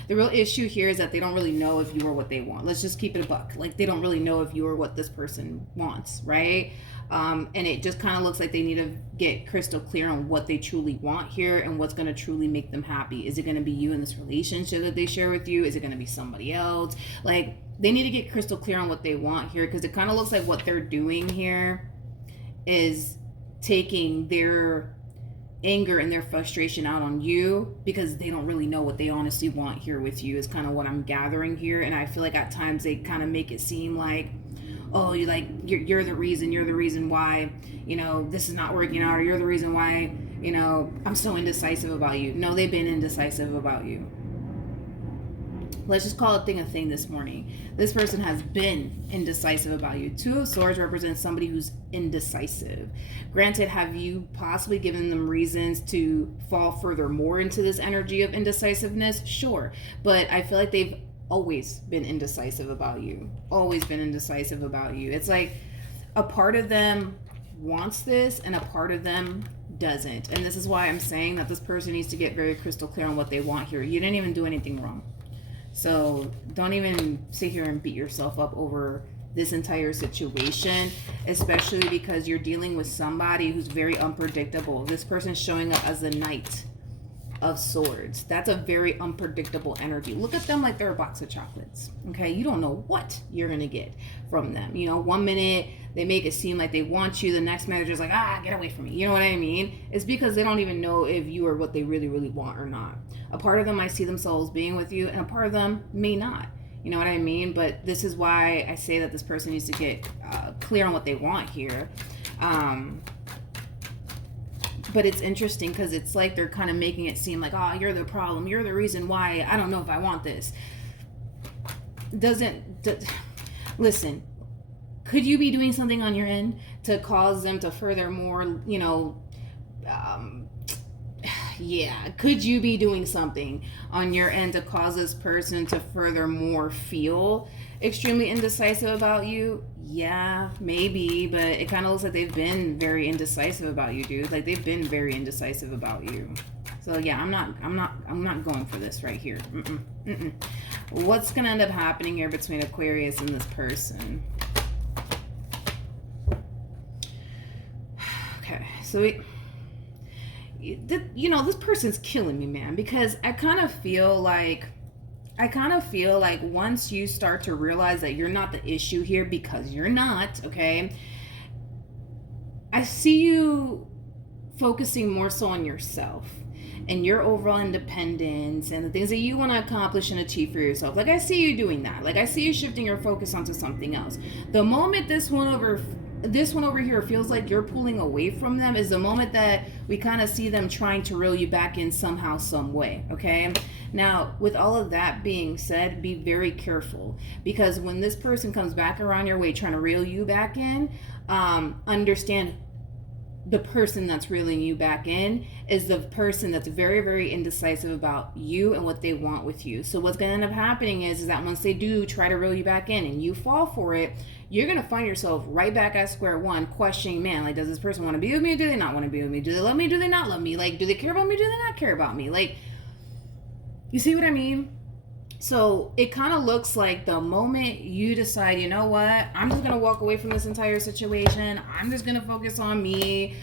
real issue here is that they don't really know if you are what they want. Let's just keep it a buck. Like, they don't really know if you are what this person wants, right? And it just kind of looks like they need to get crystal clear on what they truly want here and what's going to truly make them happy. Is it going to be you in this relationship that they share with you? Is it going to be somebody else? Like, they need to get crystal clear on what they want here, because it kind of looks like what they're doing here is taking their anger and their frustration out on you, because they don't really know what they honestly want here with you, is kind of what I'm gathering here. And I feel like at times they kind of make it seem like, oh, you're the reason why, you know, this is not working out, or you're the reason why, you know, I'm so indecisive about you. No, they've been indecisive about you. Let's just call a thing this morning. This person has been indecisive about you. Two of Swords represents somebody who's indecisive. Granted, have you possibly given them reasons to fall further more into this energy of indecisiveness? Sure. But I feel like they've always been indecisive about you. Always been indecisive about you. It's like a part of them wants this and a part of them doesn't. And this is why I'm saying that this person needs to get very crystal clear on what they want here. You didn't even do anything wrong. So don't even sit here and beat yourself up over this entire situation, especially because you're dealing with somebody who's very unpredictable. This person's showing up as the Knight of Swords. That's a very unpredictable energy. Look at them like they're a box of chocolates. Okay, you don't know what you're gonna get from them. You know, one minute they make it seem like they want you, the next minute just like, get away from me. You know what I mean? It's because they don't even know if you are what they really, really want or not. A part of them might see themselves being with you, and a part of them may not. You know what I mean? But this is why I say that this person needs to get clear on what they want here. But it's interesting because it's like they're kind of making it seem like, you're the problem. You're the reason why I don't know if I want this. Listen, could you be doing something on your end to cause them to furthermore, you know, could you be doing something on your end to cause this person to furthermore feel extremely indecisive about you? Yeah, maybe, but it kind of looks like they've been very indecisive about you, dude. Like, they've been very indecisive about you. So yeah, I'm not going for this right here. What's gonna end up happening here between Aquarius and this person? Okay, so this person's killing me, man, because I kind of feel like once you start to realize that you're not the issue here, because you're not, okay, I see you focusing more so on yourself and your overall independence and the things that you want to accomplish and achieve for yourself. Like, I see you doing that. Like, I see you shifting your focus onto something else. The moment this one over here feels like you're pulling away from them is the moment that we kind of see them trying to reel you back in somehow, some way, okay? Now, with all of that being said, be very careful, because when this person comes back around your way trying to reel you back in, understand the person that's reeling you back in is the person that's very, very indecisive about you and what they want with you. So what's going to end up happening is that once they do try to reel you back in and you fall for it, you're going to find yourself right back at square one, questioning, man, like, does this person want to be with me or do they not want to be with me? Do they love me? Do they not love me? Like, do they care about me? Do they not care about me? Like, you see what I mean? So it kind of looks like the moment you decide, you know what, I'm just going to walk away from this entire situation, I'm just going to focus on me,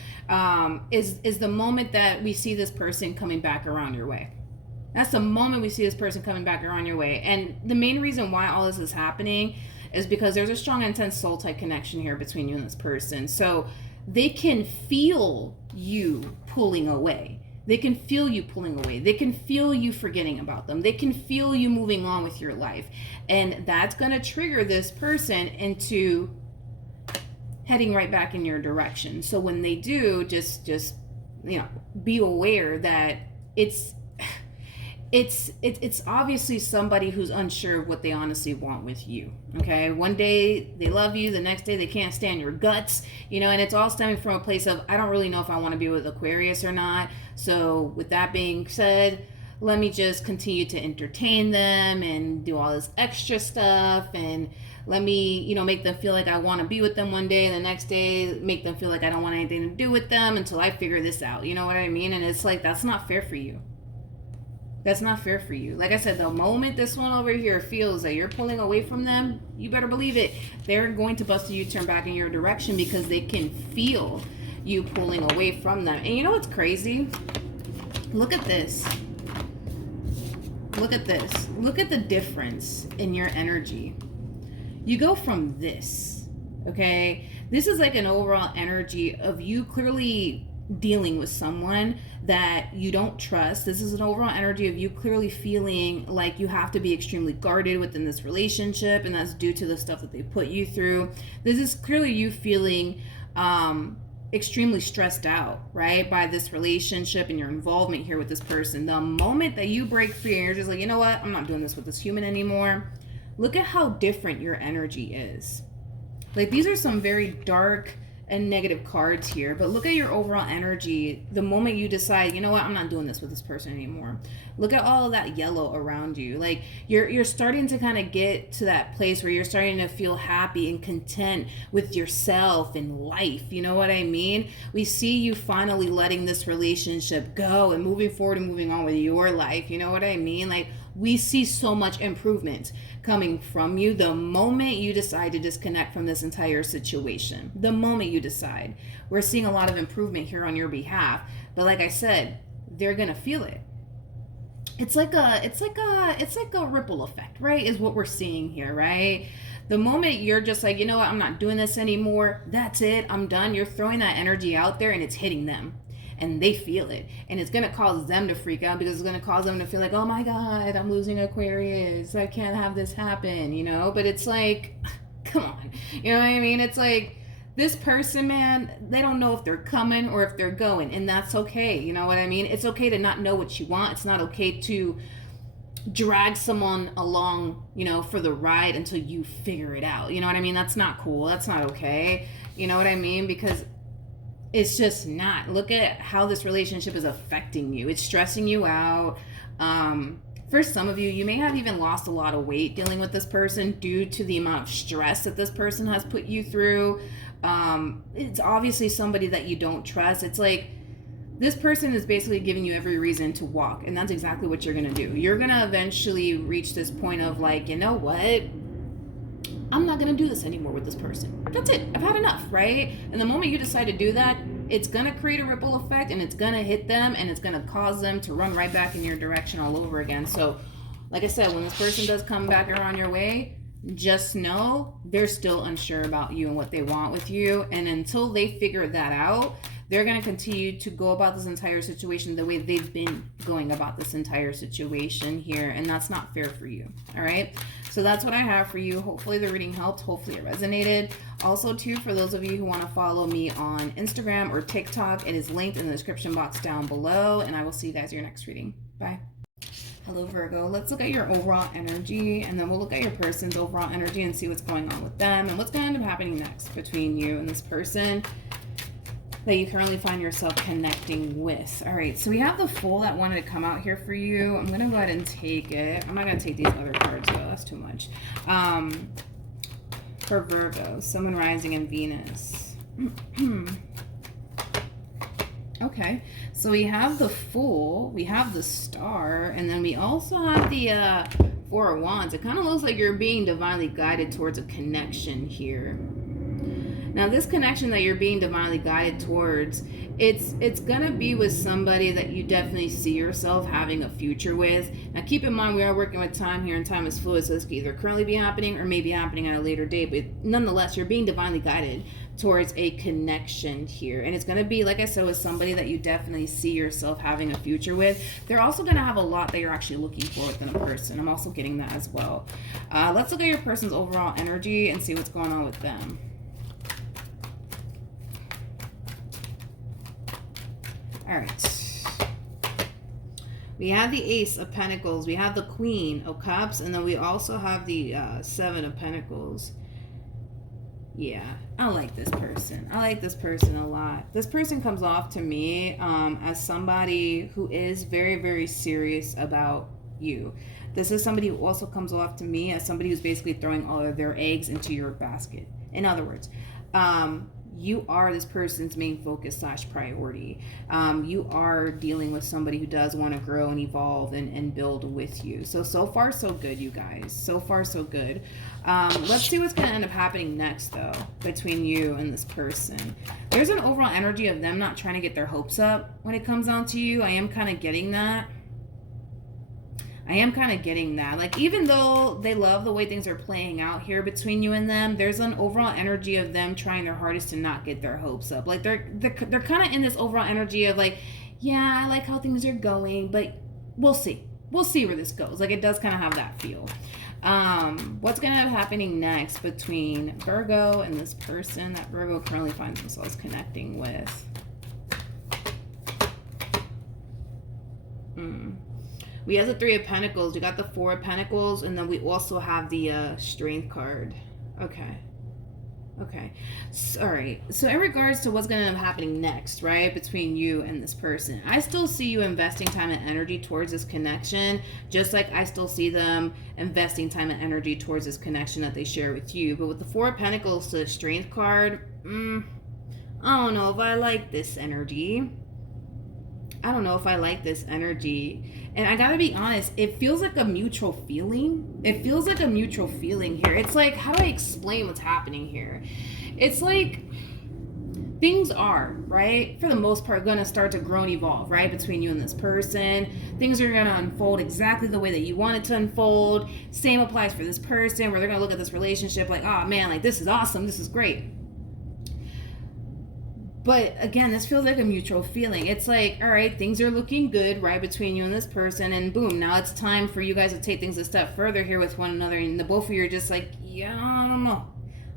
is the moment that we see this person coming back around your way. That's the moment we see this person coming back around your way. And the main reason why all this is happening is because there's a strong, intense soul type connection here between you and this person. So they can feel you pulling away. They can feel you pulling away. They can feel you forgetting about them. They can feel you moving on with your life. And that's going to trigger this person into heading right back in your direction. So when they do, just be aware that it's obviously somebody who's unsure of what they honestly want with you. Okay, one day they love you, the next day they can't stand your guts, and it's all stemming from a place of, I don't really know if I want to be with Aquarius or not. So with that being said, let me just continue to entertain them and do all this extra stuff, and let me, make them feel like I want to be with them one day, and the next day make them feel like I don't want anything to do with them until I figure this out. You know what I mean? And it's like, that's not fair for you. That's not fair for you. Like I said, the moment this one over here feels that you're pulling away from them, you better believe it. They're going to bust a U-turn back in your direction because they can feel you pulling away from them. And you know what's crazy? Look at this. Look at this. Look at the difference in your energy. You go from this, okay? This is like an overall energy of you clearly dealing with someone that you don't trust. This is an overall energy of you clearly feeling like you have to be extremely guarded within this relationship, and that's due to the stuff that they put you through. This is clearly you feeling extremely stressed out, right, by this relationship and your involvement here with this person. The moment that you break free and you're just like, you know what, I'm not doing this with this human anymore, look at how different your energy is. Like, these are some very dark and negative cards here, but look at your overall energy the moment you decide, you know what, I'm not doing this with this person anymore. Look at all of that yellow around you. Like, you're starting to kind of get to that place where you're starting to feel happy and content with yourself and life. You know what I mean? We see you finally letting this relationship go and moving forward and moving on with your life. You know what I mean? Like, we see so much improvement coming from you the moment you decide to disconnect from this entire situation. The moment you decide, we're seeing a lot of improvement here on your behalf. But like I said, they're gonna feel it. It's like a ripple effect, right? Is what we're seeing here, right? The moment you're just like, you know what, I'm not doing this anymore, that's it, I'm done. You're throwing that energy out there and it's hitting them. And they feel it. And it's going to cause them to freak out because it's going to cause them to feel like, oh my God, I'm losing Aquarius. I can't have this happen, But it's like, come on. You know what I mean? It's like, this person, man, they don't know if they're coming or if they're going. And that's okay. You know what I mean? It's okay to not know what you want. It's not okay to drag someone along, for the ride until you figure it out. You know what I mean? That's not cool. That's not okay. You know what I mean? Because it's just not. Look at how this relationship is affecting you. It's stressing you out. For some of you, you may have even lost a lot of weight dealing with this person due to the amount of stress that this person has put you through. It's obviously somebody that you don't trust. It's like, this person is basically giving you every reason to walk, and that's exactly what you're going to do. You're going to eventually reach this point of like, you know what? I'm not going to do this anymore with this person. That's it. I've had enough, right? And the moment you decide to do that, it's going to create a ripple effect, and it's going to hit them, and it's going to cause them to run right back in your direction all over again. So, like I said, when this person does come back around your way, just know they're still unsure about you and what they want with you. And until they figure that out, they're going to continue to go about this entire situation the way they've been going about this entire situation here. And that's not fair for you. All right. So that's what I have for you. Hopefully the reading helped. Hopefully it resonated. Also, too, for those of you who want to follow me on Instagram or TikTok, it is linked in the description box down below. And I will see you guys in your next reading. Bye. Hello, Virgo. Let's look at your overall energy, and then we'll look at your person's overall energy and see what's going on with them and what's going to end up happening next between you and this person that you currently find yourself connecting with. All right, so we have the Fool that wanted to come out here for you. I'm going to go ahead and take it. I'm not going to take these other cards, though. That's too much. For Virgo, Sun, Moon, Rising, and Venus. Okay, so we have the Fool, we have the Star, and then we also have the Four of Wands. It kind of looks like you're being divinely guided towards a connection here. Now, this connection that you're being divinely guided towards, it's going to be with somebody that you definitely see yourself having a future with. Now, keep in mind, we are working with time here, and time is fluid, so this could either currently be happening or maybe happening at a later date. But nonetheless, you're being divinely guided towards a connection here. And it's going to be, like I said, with somebody that you definitely see yourself having a future with. They're also going to have a lot that you're actually looking for within a person. I'm also getting that as well. Let's look at your person's overall energy and see what's going on with them. All right. We have the Ace of Pentacles. We have the Queen of Cups. And then we also have the Seven of Pentacles. Yeah, I like this person. I like this person a lot. This person comes off to me as somebody who is very, very serious about you. This is somebody who also comes off to me as somebody who's basically throwing all of their eggs into your basket. In other words, you are this person's main focus / priority. You are dealing with somebody who does want to grow and evolve and build with you. So far, so good, you guys. So far, so good. Let's see what's going to end up happening next, though, between you and this person. There's an overall energy of them not trying to get their hopes up when it comes down to you. I am kind of getting that. Like, even though they love the way things are playing out here between you and them, there's an overall energy of them trying their hardest to not get their hopes up. Like, they're kind of in this overall energy of like, yeah, I like how things are going, but we'll see. We'll see where this goes. Like, it does kind of have that feel. What's going to end up happening next between Virgo and this person that Virgo currently finds themselves connecting with? We have the Three of Pentacles. We got the Four of Pentacles. And then we also have the Strength card. Okay. All right. So in regards to what's going to end up happening next, right, between you and this person, I still see you investing time and energy towards this connection, just like I still see them investing time and energy towards this connection that they share with you. But with the Four of Pentacles to the Strength card, I don't know if I like this energy. And I gotta be honest, it feels like a mutual feeling. Here. It's like, how do I explain what's happening here? It's like things are, right, for the most part, going to start to grow and evolve, right, between you and this person. Things are going to unfold exactly the way that you want it to unfold. Same applies for this person, where they're going to look at this relationship like, oh man, like, this is awesome, this is great. But again, this feels like a mutual feeling. It's like, all right, things are looking good, right, between you and this person, and boom, now it's time for you guys to take things a step further here with one another, and the both of you are just like, yeah,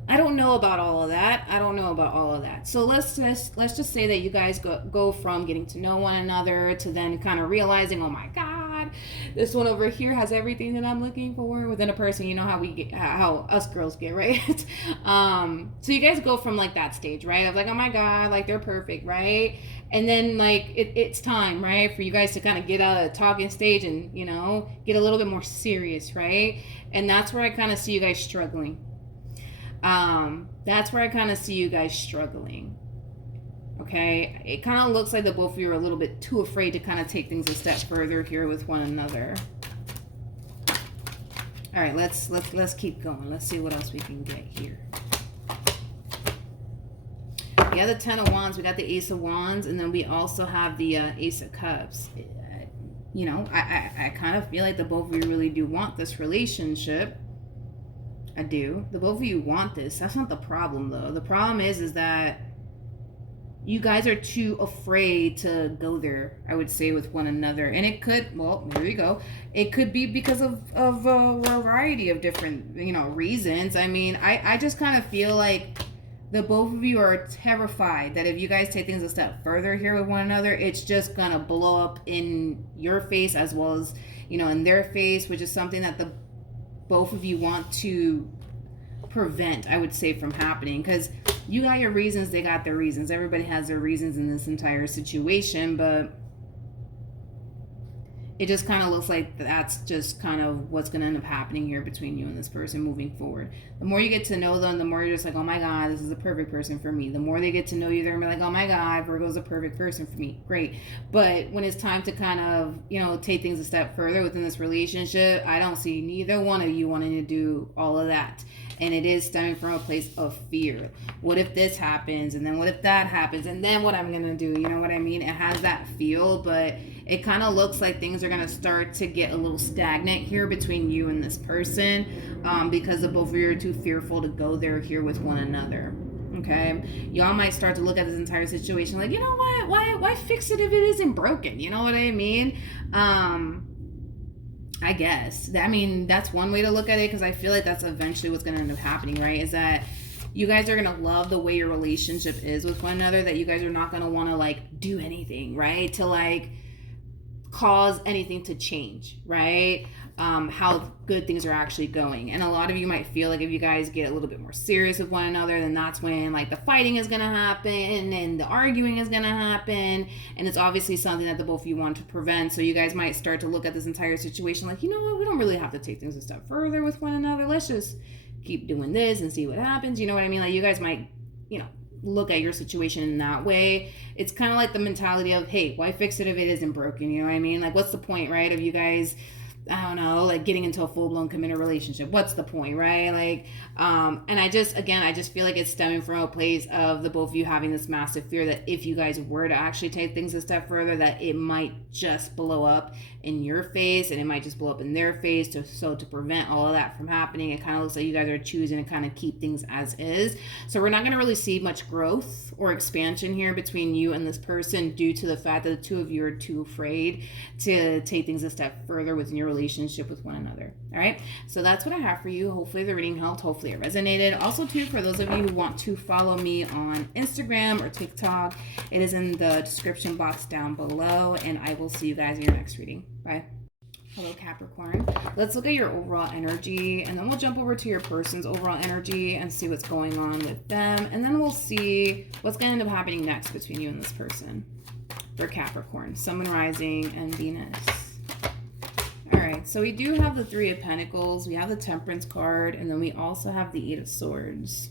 I don't know about all of that. So let's just say that you guys go from getting to know one another to then kind of realizing, oh my God, this one over here has everything that I'm looking for within a person. You know how we get, how us girls get, right? So you guys go from like that stage, right, of like, oh my God, like they're perfect, right? And then like it's time, right, for you guys to kind of get out of the talking stage and, you know, get a little bit more serious, right? And that's where I kind of see you guys struggling. Okay, it kind of looks like the both of you are a little bit too afraid to kind of take things a step further here with one another. All right, let's keep going. Let's see what else we can get here. We got the Ten of Wands, we got the Ace of Wands, and then we also have the Ace of Cups. You know, I kind of feel like the both of you really do want this relationship. I do. The both of you want this. That's not the problem, though. The problem is that you guys are too afraid to go there, I would say, with one another. And it could, well, there you go. It could be because of a variety of different, you know, reasons. I mean, I just kind of feel like the both of you are terrified that if you guys take things a step further here with one another, it's just gonna blow up in your face as well as, you know, in their face, which is something that the both of you want to prevent, I would say, from happening. Because you got your reasons, they got their reasons. Everybody has their reasons in this entire situation, but it just kind of looks like that's just kind of what's going to end up happening here between you and this person moving forward. The more you get to know them, the more you're just like, oh my God, this is a perfect person for me. The more they get to know you, they're going to be like, oh my God, Virgo's a perfect person for me. Great. But when it's time to kind of, you know, take things a step further within this relationship, I don't see neither one of you wanting to do all of that. And it is stemming from a place of fear. What if this happens? And then what if that happens? And then what I'm going to do? You know what I mean? It has that feel, but it kind of looks like things are going to start to get a little stagnant here between you and this person, because the both of you are too fearful to go there here with one another. Okay, y'all might start to look at this entire situation like, you know what, why fix it if it isn't broken? You know what I mean? I guess. I mean, that's one way to look at it, because I feel like that's eventually what's going to end up happening, right? Is that you guys are going to love the way your relationship is with one another, that you guys are not going to want to, like, do anything, right? To, like, cause anything to change, right? How good things are actually going. And a lot of you might feel like if you guys get a little bit more serious with one another, then that's when, like, the fighting is going to happen and the arguing is going to happen. And it's obviously something that the both of you want to prevent. So you guys might start to look at this entire situation like, you know what, we don't really have to take things a step further with one another. Let's just keep doing this and see what happens. You know what I mean? Like, you guys might, you know, look at your situation in that way. It's kind of like the mentality of, hey, why fix it if it isn't broken? You know what I mean? Like, what's the point, right, of you guys, I don't know, like, getting into a full-blown committed relationship? What's the point, right? Like, and I just feel like it's stemming from a place of the both of you having this massive fear that if you guys were to actually take things a step further, that it might just blow up in your face, and it might just blow up in their face. To prevent all of that from happening, it kind of looks like you guys are choosing to kind of keep things as is. So we're not going to really see much growth or expansion here between you and this person, due to the fact that the two of you are too afraid to take things a step further within your relationship with one another. All right, so that's what I have for you. Hopefully the reading helped. Hopefully it resonated. Also, too, for those of you who want to follow me on Instagram or TikTok, it is in the description box down below, and I will see you guys in your next reading. Bye. Hello, Capricorn. Let's look at your overall energy, and then we'll jump over to your person's overall energy and see what's going on with them, and then we'll see what's going to end up happening next between you and this person. For Capricorn, Sun, Moon, Rising, and Venus. All right, so we do have the Three of Pentacles, we have the Temperance card, and then we also have the Eight of Swords.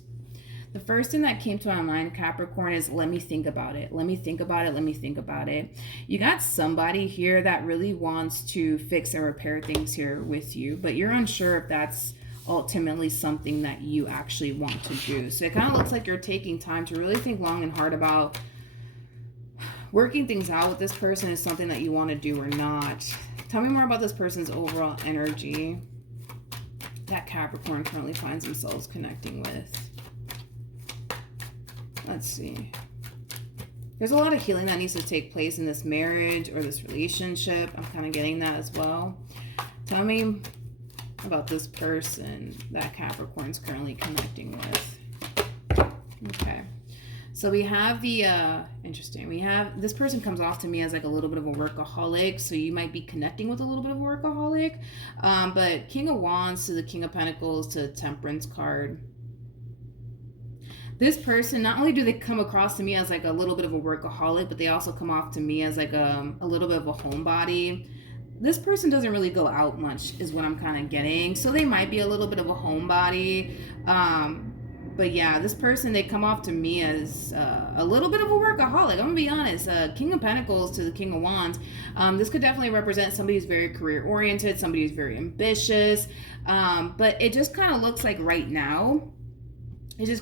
The first thing that came to my mind, Capricorn, is let me think about it. Let me think about it. Let me think about it. You got somebody here that really wants to fix and repair things here with you, but you're unsure if that's ultimately something that you actually want to do. So it kind of looks like you're taking time to really think long and hard about working things out with this person is something that you want to do or not. Tell me more about this person's overall energy that Capricorn currently finds themselves connecting with. Let's see. There's a lot of healing that needs to take place in this marriage or this relationship. I'm kind of getting that as well. Tell me about this person that Capricorn's currently connecting with. Okay. So we have the, interesting. We have, this person comes off to me as like a little bit of a workaholic. So you might be connecting with a little bit of a workaholic. But King of Wands to the King of Pentacles to the Temperance card. This person, not only do they come across to me as like a little bit of a workaholic, but they also come off to me as like a little bit of a homebody. This person doesn't really go out much is what I'm kind of getting. So they might be a little bit of a homebody. But yeah, this person, they come off to me as a little bit of a workaholic. I'm going to be honest. King of Pentacles to the King of Wands. This could definitely represent somebody who's very career-oriented, somebody who's very ambitious. But it just kind of looks like right now, this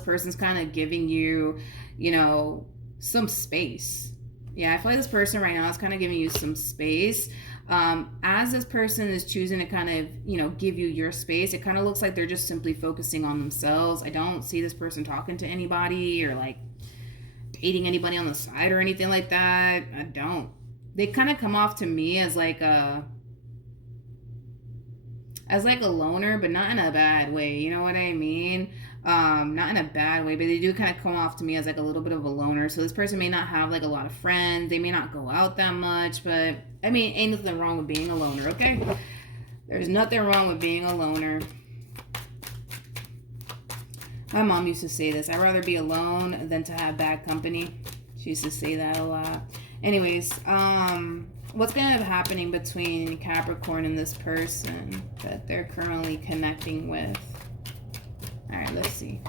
person's kind of giving you, you know, some space. Yeah, I feel like this person right now is kind of giving you some space. As this person is choosing to kind of, you know, give you your space, it kind of looks like they're just simply focusing on themselves. I don't see this person talking to anybody or like dating anybody on the side or anything like that. I don't. They kind of come off to me as like a loner, but not in a bad way. You know what I mean? Not in a bad way, but they do kind of come off to me as like a little bit of a loner. So this person may not have like a lot of friends. They may not go out that much, but I mean, ain't nothing wrong with being a loner, okay? There's nothing wrong with being a loner. My mom used to say this. I'd rather be alone than to have bad company. She used to say that a lot. Anyways, what's going to be happening between Capricorn and this person that they're currently connecting with? All right, let's see.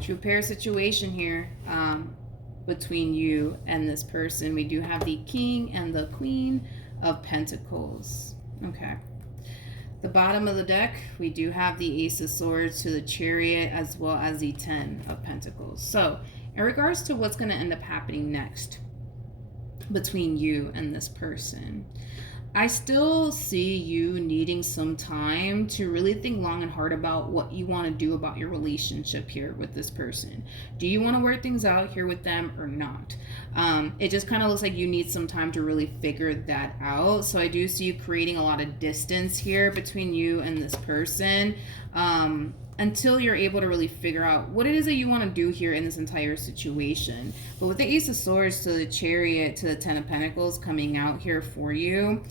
True pair situation here between you and this person. We do have the King and the Queen of Pentacles. Okay. The bottom of the deck, we do have the Ace of Swords to the Chariot as well as the Ten of Pentacles. So in regards to what's going to end up happening next between you and this person, I still see you needing some time to really think long and hard about what you want to do about your relationship here with this person. Do you want to work things out here with them or not? It just kind of looks like you need some time to really figure that out. So I do see you creating a lot of distance here between you and this person. Until you're able to really figure out what it is that you want to do here in this entire situation. But with the Ace of Swords to the Chariot to the Ten of Pentacles coming out here for you,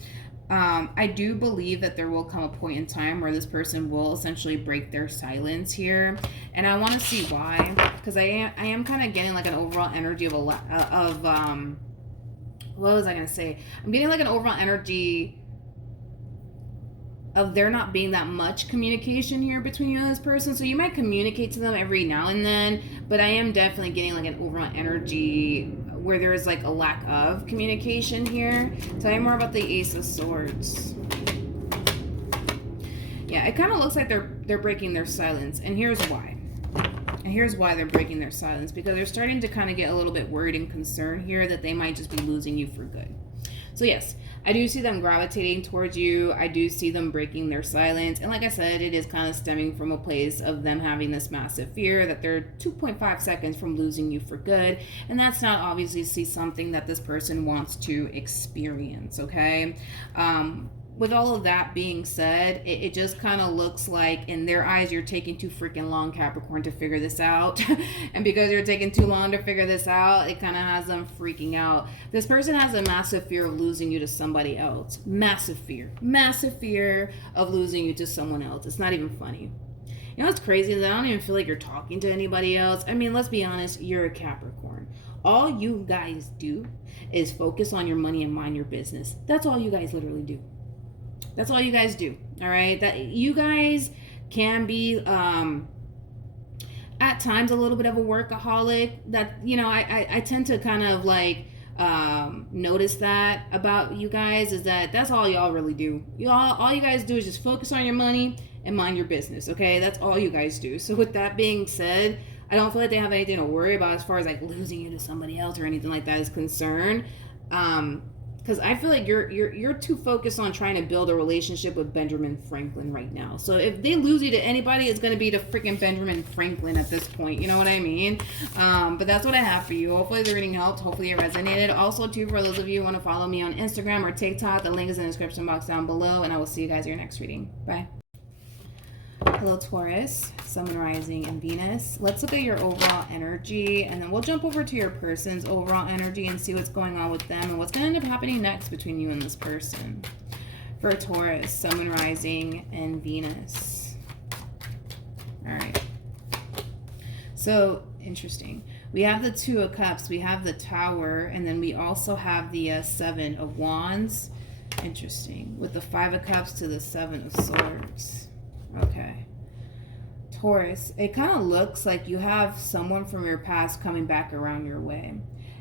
I do believe that there will come a point in time where this person will essentially break their silence here. And I want to see why, because I am kind of getting like an overall energy of what was I going to say? I'm getting like an overall energy of there not being that much communication here between you and this person. So you might communicate to them every now and then, but I am definitely getting like an overall energy where there is like a lack of communication here. Tell me more about the Ace of Swords. Yeah, it kind of looks like they're breaking their silence, and here's why. And here's why they're breaking their silence, because they're starting to kind of get a little bit worried and concerned here that they might just be losing you for good. So yes, I do see them gravitating towards you. I do see them breaking their silence. And like I said, it is kind of stemming from a place of them having this massive fear that they're 2.5 seconds from losing you for good. And that's not obviously something that this person wants to experience, okay? With all of that being said, it just kind of looks like in their eyes you're taking too freaking long, Capricorn, to figure this out. And because you're taking too long to figure this out, it kind of has them freaking out. This person has a massive fear of losing you to somebody else. Massive fear of losing you to someone else. It's not even funny. You know what's crazy is I don't even feel like you're talking to anybody else. I mean, let's be honest, you're a Capricorn. All you guys do is focus on your money and mind your business. That's all you guys literally do. That's all you guys do, all right? That you guys can be at times a little bit of a workaholic. That, you know, I tend to kind of like notice that about you guys, is that that's all y'all really do. All you guys do is just focus on your money and mind your business, okay? That's all you guys do. So with that being said, I don't feel like they have anything to worry about as far as like losing you to somebody else or anything like that is concerned. Because I feel like you're too focused on trying to build a relationship with Benjamin Franklin right now. So if they lose you to anybody, it's going to be to freaking Benjamin Franklin at this point. You know what I mean? But that's what I have for you. Hopefully the reading helped. Hopefully it resonated. Also, too, for those of you who want to follow me on Instagram or TikTok, the link is in the description box down below. And I will see you guys in your next reading. Bye. Hello, Taurus, Sun, Rising, and Venus. Let's look at your overall energy, and then we'll jump over to your person's overall energy and see what's going on with them and what's going to end up happening next between you and this person. For Taurus, Sun, Rising, and Venus. All right. So, interesting. We have the Two of Cups, we have the Tower, and then we also have the Seven of Wands. Interesting. With the Five of Cups to the Seven of Swords. Okay. Taurus, it kind of looks like you have someone from your past coming back around your way.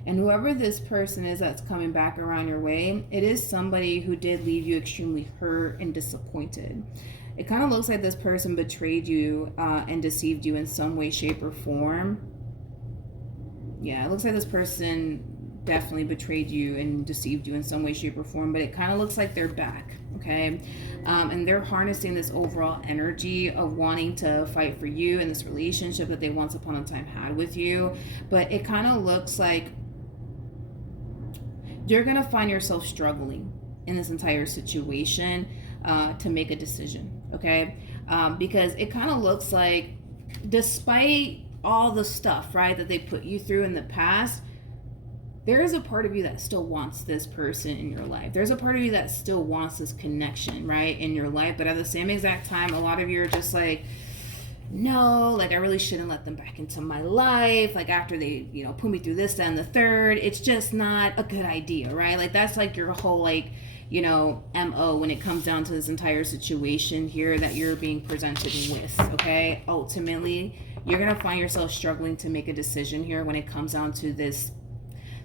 And whoever this person is that's coming back around your way, it is somebody who did leave you extremely hurt and disappointed. It kind of looks like this person betrayed you and deceived you in some way, shape, or form. Yeah, it looks like this person definitely betrayed you and deceived you in some way, shape, or form, but it kind of looks like they're back, okay? And they're harnessing this overall energy of wanting to fight for you in this relationship that they once upon a time had with you, but it kind of looks like you're going to find yourself struggling in this entire situation to make a decision, okay? Because it kind of looks like despite all the stuff, right, that they put you through in the past, there is a part of you that still wants this person in your life. There's a part of you that still wants this connection, right, in your life. But at the same exact time, a lot of you are just like, no, like I really shouldn't let them back into my life. Like after they, you know, put me through this, that, and the third, it's just not a good idea, right? Like that's like your whole like, you know, MO when it comes down to this entire situation here that you're being presented with, okay? Ultimately, you're going to find yourself struggling to make a decision here when it comes down to this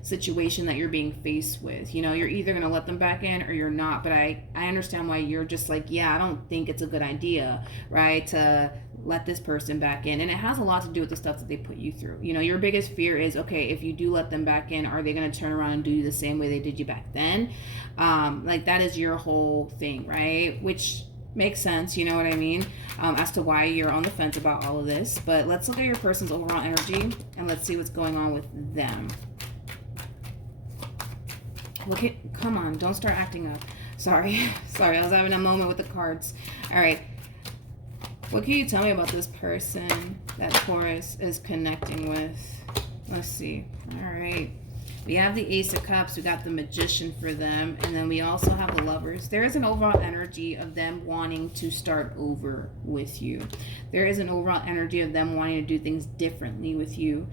situation that you're being faced with. You know, you're either going to let them back in or you're not. But I understand why you're just like, yeah, I don't think it's a good idea, right, to let this person back in. And it has a lot to do with the stuff that they put you through. You know, your biggest fear is, okay, if you do let them back in, are they going to turn around and do you the same way they did you back then? Like, that is your whole thing, right? Which makes sense, you know what I mean, as to why you're on the fence about all of this. But let's look at your person's overall energy and let's see what's going on with them. Look at, come on, don't start acting up. Sorry, I was having a moment with the cards. All right, what can you tell me about this person that Taurus is connecting with? Let's see. All right, we have the Ace of Cups, we got the Magician for them, and then we also have the Lovers. There is an overall energy of them wanting to start over with you. There is an overall energy of them wanting to do things differently with you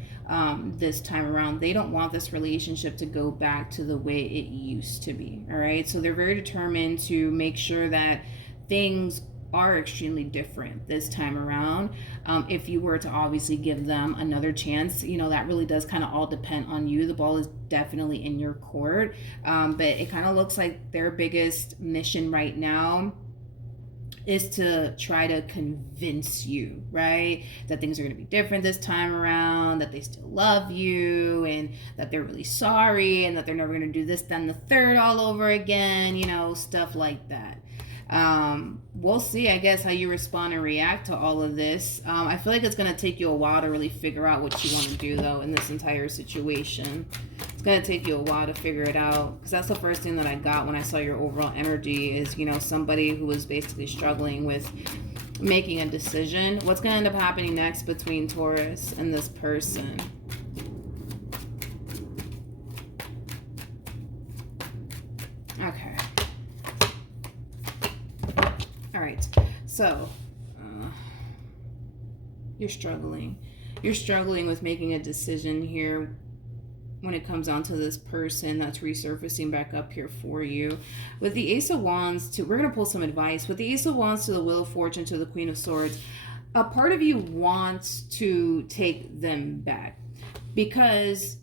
this time around. They don't want this relationship to go back to the way it used to be, all right? So they're very determined to make sure that things are extremely different this time around. If you were to obviously give them another chance, you know, that really does kind of all depend on you. The ball is definitely in your court, but it kind of looks like their biggest mission right now is to try to convince you, right, that things are going to be different this time around, that they still love you, and that they're really sorry, and that they're never going to do this, then the third all over again, you know, stuff like that. We'll see, I guess, how you respond and react to all of this. I feel like it's going to take you a while to really figure out what you want to do, though, in this entire situation. It's going to take you a while to figure it out, because that's the first thing that I got when I saw your overall energy is, you know, somebody who was basically struggling with making a decision. What's going to end up happening next between Taurus and this person? Okay. All right, so you're struggling. You're struggling with making a decision here when it comes down to this person that's resurfacing back up here for you. With the Ace of Wands, we're going to pull some advice. With the Ace of Wands to the Wheel of Fortune to the Queen of Swords, a part of you wants to take them back because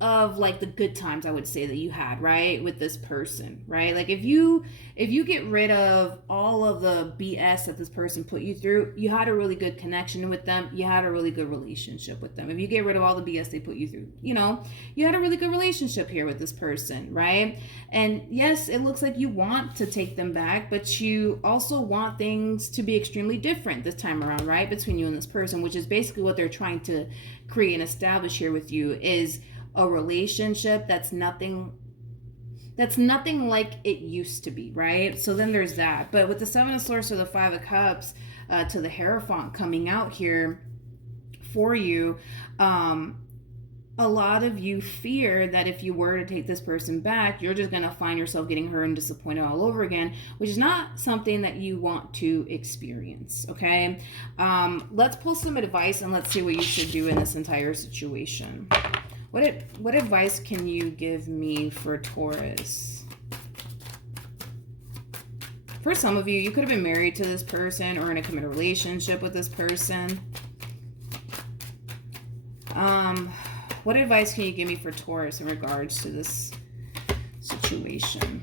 of like the good times, I would say, that you had, right, with this person, right? Like if you get rid of all of the BS that this person put you through, you had a really good connection with them, you had a really good relationship with them. If you get rid of all the BS they put you through, you know, you had a really good relationship here with this person, right? And yes, it looks like you want to take them back, but you also want things to be extremely different this time around, right, between you and this person, which is basically what they're trying to create and establish here with you, is a relationship that's nothing like it used to be, right? So then there's that. But with the Seven of Swords to the Five of Cups to the Hierophant coming out here for you, a lot of you fear that if you were to take this person back, you're just going to find yourself getting hurt and disappointed all over again, which is not something that you want to experience, okay? Let's pull some advice and let's see what you should do in this entire situation. What advice can you give me for Taurus? For some of you, you could have been married to this person or in a committed relationship with this person. What advice can you give me for Taurus in regards to this situation?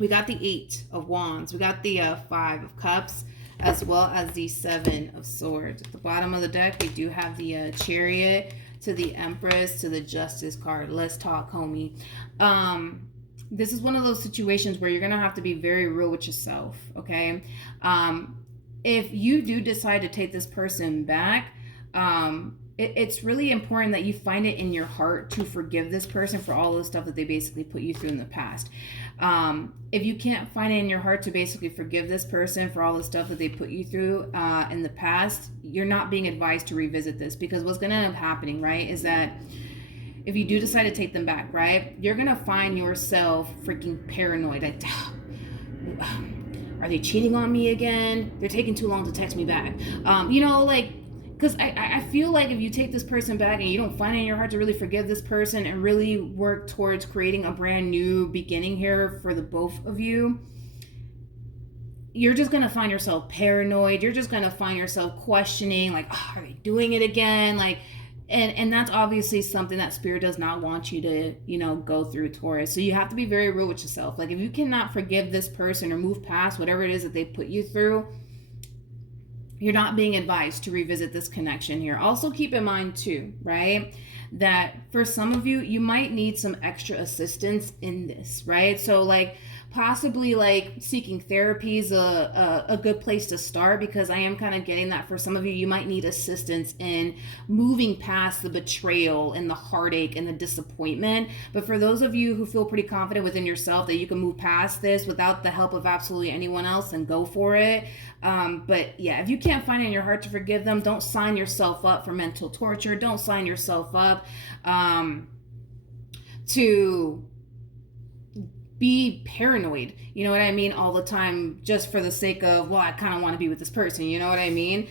We got the Eight of Wands. We got the Five of Cups, as well as the Seven of Swords. At the bottom of the deck, we do have the Chariot to the Empress to the Justice card. Let's talk, homie. This is one of those situations where you're going to have to be very real with yourself, okay? If you do decide to take this person back, it's really important that you find it in your heart to forgive this person for all the stuff that they basically put you through in the past. If you can't find it in your heart to basically forgive this person for all the stuff that they put you through in the past, you're not being advised to revisit this, because what's going to end up happening, right, is that if you do decide to take them back, right, you're going to find yourself freaking paranoid. Like, are they cheating on me again? They're taking too long to text me back. You know, like, because I feel like if you take this person back and you don't find it in your heart to really forgive this person and really work towards creating a brand new beginning here for the both of you, you're just going to find yourself paranoid. You're just going to find yourself questioning, like, oh, are they doing it again? Like, And that's obviously something that spirit does not want you to, you know, go through, Taurus. So you have to be very real with yourself. Like if you cannot forgive this person or move past whatever it is that they put you through, you're not being advised to revisit this connection here. Also keep in mind too, right, that for some of you, you might need some extra assistance in this, right? So like possibly like seeking therapy is a good place to start, because I am kind of getting that for some of you, you might need assistance in moving past the betrayal and the heartache and the disappointment. But for those of you who feel pretty confident within yourself that you can move past this without the help of absolutely anyone else, then go for it. But yeah, if you can't find it in your heart to forgive them, don't sign yourself up for mental torture. Don't sign yourself up to be paranoid, you know what I mean, all the time, just for the sake of, well, I kind of want to be with this person, you know what I mean?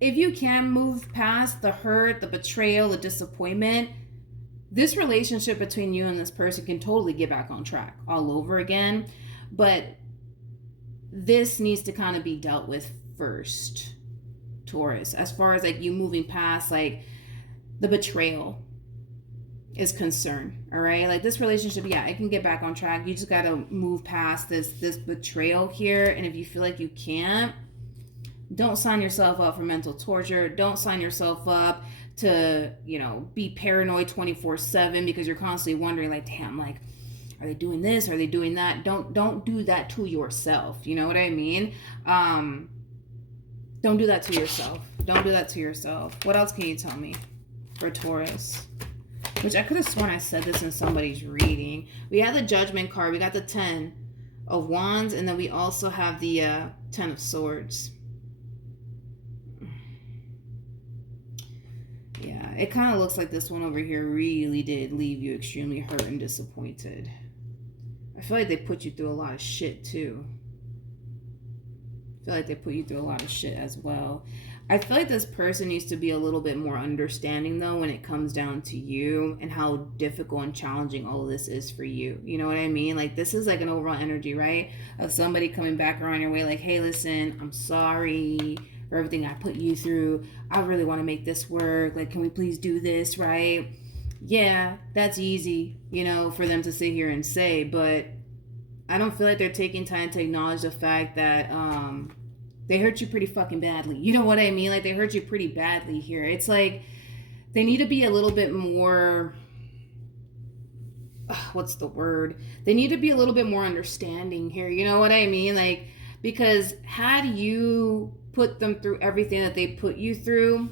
If you can move past the hurt, the betrayal, the disappointment, this relationship between you and this person can totally get back on track all over again. But this needs to kind of be dealt with first, Taurus, as far as like you moving past like the betrayal is concerned. All right, like this relationship, yeah, it can get back on track. You just got to move past this betrayal here. And if you feel like you can't, don't sign yourself up for mental torture. Don't sign yourself up to, you know, be paranoid 24/7, because you're constantly wondering like, damn, like, are they doing this, are they doing that? Don't do that to yourself, you know what I mean? Don't do that to yourself. Don't do that to yourself. What else can you tell me for Taurus? Which I could have sworn I said this in somebody's reading. We have the Judgment card. We got the 10 of Wands. And then we also have the 10 of Swords. Yeah, it kind of looks like this one over here really did leave you extremely hurt and disappointed. I feel like they put you through a lot of shit too. I feel like they put you through a lot of shit as well. I feel like this person needs to be a little bit more understanding though when it comes down to you and how difficult and challenging all of this is for you. You know what I mean? Like this is like an overall energy, right? Of somebody coming back around your way like, hey, listen, I'm sorry for everything I put you through. I really want to make this work. Like, can we please do this, right? Yeah, that's easy, you know, for them to sit here and say, but I don't feel like they're taking time to acknowledge the fact that they hurt you pretty fucking badly. You know what I mean? Like they hurt you pretty badly here. It's like they need to be a little bit more, what's the word? They need to be a little bit more understanding here. You know what I mean? Like, because had you put them through everything that they put you through,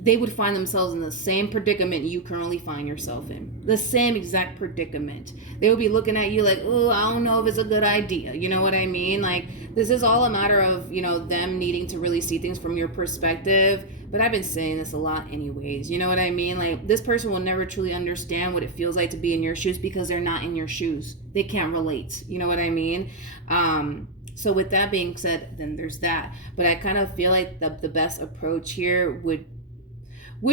they would find themselves in the same predicament you currently find yourself in. The same exact predicament. They would be looking at you like, oh, I don't know if it's a good idea. You know what I mean? Like, this is all a matter of, you know, them needing to really see things from your perspective. But I've been saying this a lot anyways. You know what I mean? Like, this person will never truly understand what it feels like to be in your shoes because they're not in your shoes. They can't relate. You know what I mean? So with that being said, then there's that. But I kind of feel like the best approach here would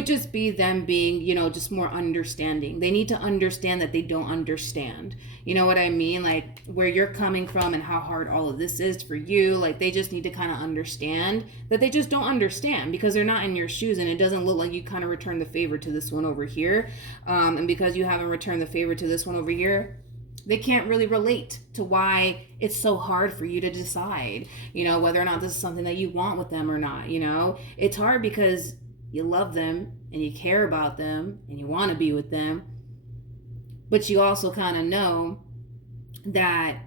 just be them being, you know, just more understanding. They need to understand that they don't understand. You know what I mean? Like where you're coming from and how hard all of this is for you. Like they just need to kind of understand that they just don't understand because they're not in your shoes, and it doesn't look like you kind of returned the favor to this one over here. And because you haven't returned the favor to this one over here, they can't really relate to why it's so hard for you to decide, you know, whether or not this is something that you want with them or not. You know, it's hard because you love them and you care about them and you want to be with them, but you also kind of know that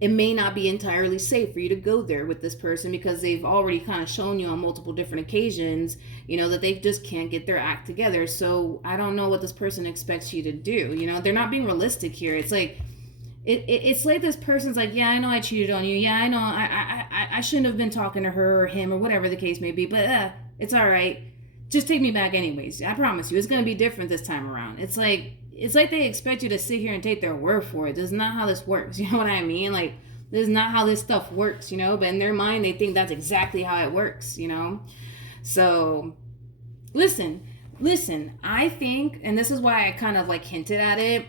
it may not be entirely safe for you to go there with this person because they've already kind of shown you on multiple different occasions, you know, that they just can't get their act together. So I don't know what this person expects you to do. You know, they're not being realistic here. It's like, it's like this person's like, yeah, I know I cheated on you. Yeah, I know I shouldn't have been talking to her or him or whatever the case may be, but it's all right. Just take me back anyways. I promise you, it's going to be different this time around. It's like they expect you to sit here and take their word for it. This is not how this works. You know what I mean? Like, this is not how this stuff works, you know? But in their mind, they think that's exactly how it works, you know? So, listen, I think, and this is why I kind of like hinted at it,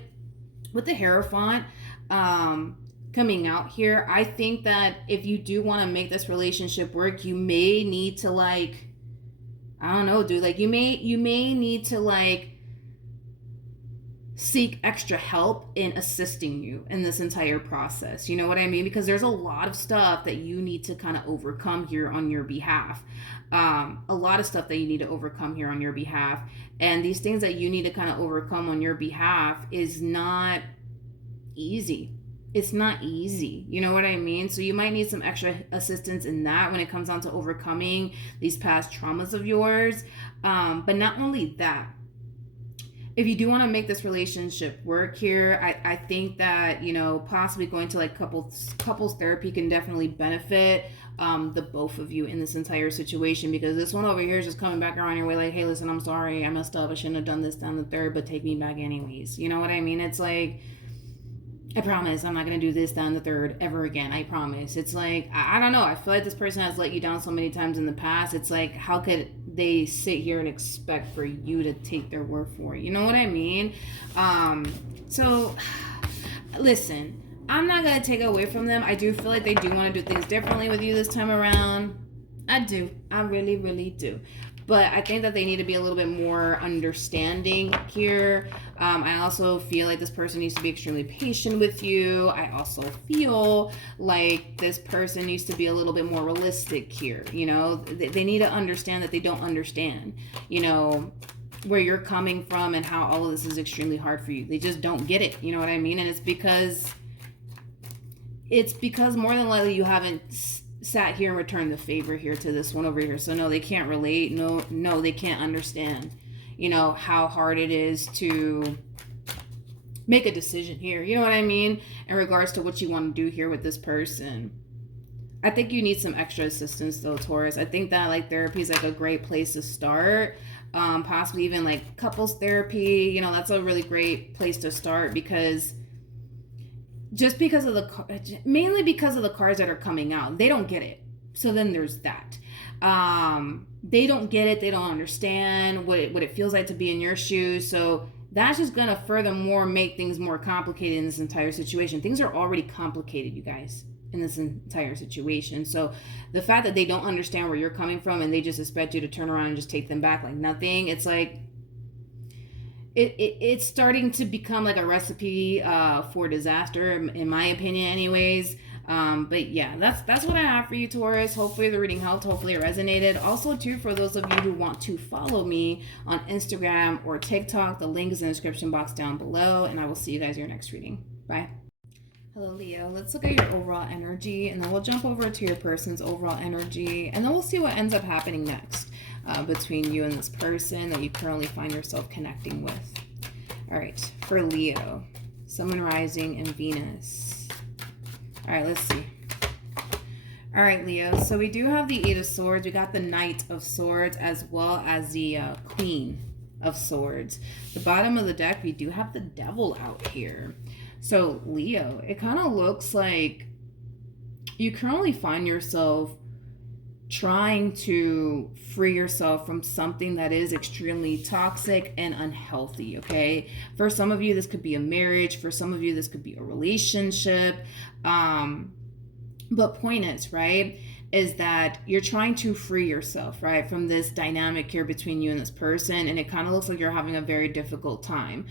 with the Hierophant coming out here, I think that if you do want to make this relationship work, you may need to like I don't know, dude. Like you may need to like seek extra help in assisting you in this entire process. You know what I mean? Because there's a lot of stuff that you need to kind of overcome here on your behalf. A lot of stuff that you need to overcome here on your behalf. And these things that you need to kind of overcome on your behalf is not easy. It's not easy. You know what I mean? So you might need some extra assistance in that when it comes down to overcoming these past traumas of yours. But not only that, if you do want to make this relationship work here, I think that, you know, possibly going to like couples therapy can definitely benefit the both of you in this entire situation, because this one over here is just coming back around your way like, hey, listen, I'm sorry, I messed up, I shouldn't have done this, down the third, but take me back anyways. You know what I mean? It's like, I promise I'm not going to do this, down the third ever again. I promise. It's like, I don't know. I feel like this person has let you down so many times in the past. It's like, how could they sit here and expect for you to take their word for it? You know what I mean? So listen, I'm not going to take away from them. I do feel like they do want to do things differently with you this time around. I do. I really, really do. But I think that they need to be a little bit more understanding here. I also feel like this person needs to be extremely patient with you. I also feel like this person needs to be a little bit more realistic here. You know, they need to understand that they don't understand, you know, where you're coming from and how all of this is extremely hard for you. They just don't get it. You know what I mean? And it's because more than likely you haven't sat here and returned the favor here to this one over here. So no, they can't relate. No, they can't understand, you know, how hard it is to make a decision here. You know what I mean? In regards to what you want to do here with this person. I think you need some extra assistance though, Taurus. I think that like therapy is like a great place to start. Possibly even like couples therapy, you know, that's a really great place to start, because mainly because of the cards that are coming out, they don't get it. So then there's that. They don't get it. They don't understand what it feels like to be in your shoes. So that's just going to furthermore make things more complicated in this entire situation. Things are already complicated, you guys, in this entire situation. So the fact that they don't understand where you're coming from and they just expect you to turn around and just take them back like nothing, it's like, it's starting to become like a recipe for disaster, in my opinion anyways. But yeah, that's what I have for you, Taurus. Hopefully the reading helped. Hopefully it resonated. Also too, for those of you who want to follow me on Instagram or TikTok, the link is in the description box down below, and I will see you guys in your next reading. Bye. Hello, Leo. Let's look at your overall energy, and then we'll jump over to your person's overall energy, and then we'll see what ends up happening next between you and this person that you currently find yourself connecting with. All right, for Leo, Sun, Rising, and Venus. All right, let's see. All right, Leo. So we do have the Eight of Swords. We got the Knight of Swords as well as the Queen of Swords. The bottom of the deck, we do have the Devil out here. So Leo, it kind of looks like you currently find yourself trying to free yourself from something that is extremely toxic and unhealthy, okay? For some of you, this could be a marriage. For some of you, this could be a relationship. But point is, right, is that you're trying to free yourself, right, from this dynamic here between you and this person, and it kind of looks like you're having a very difficult time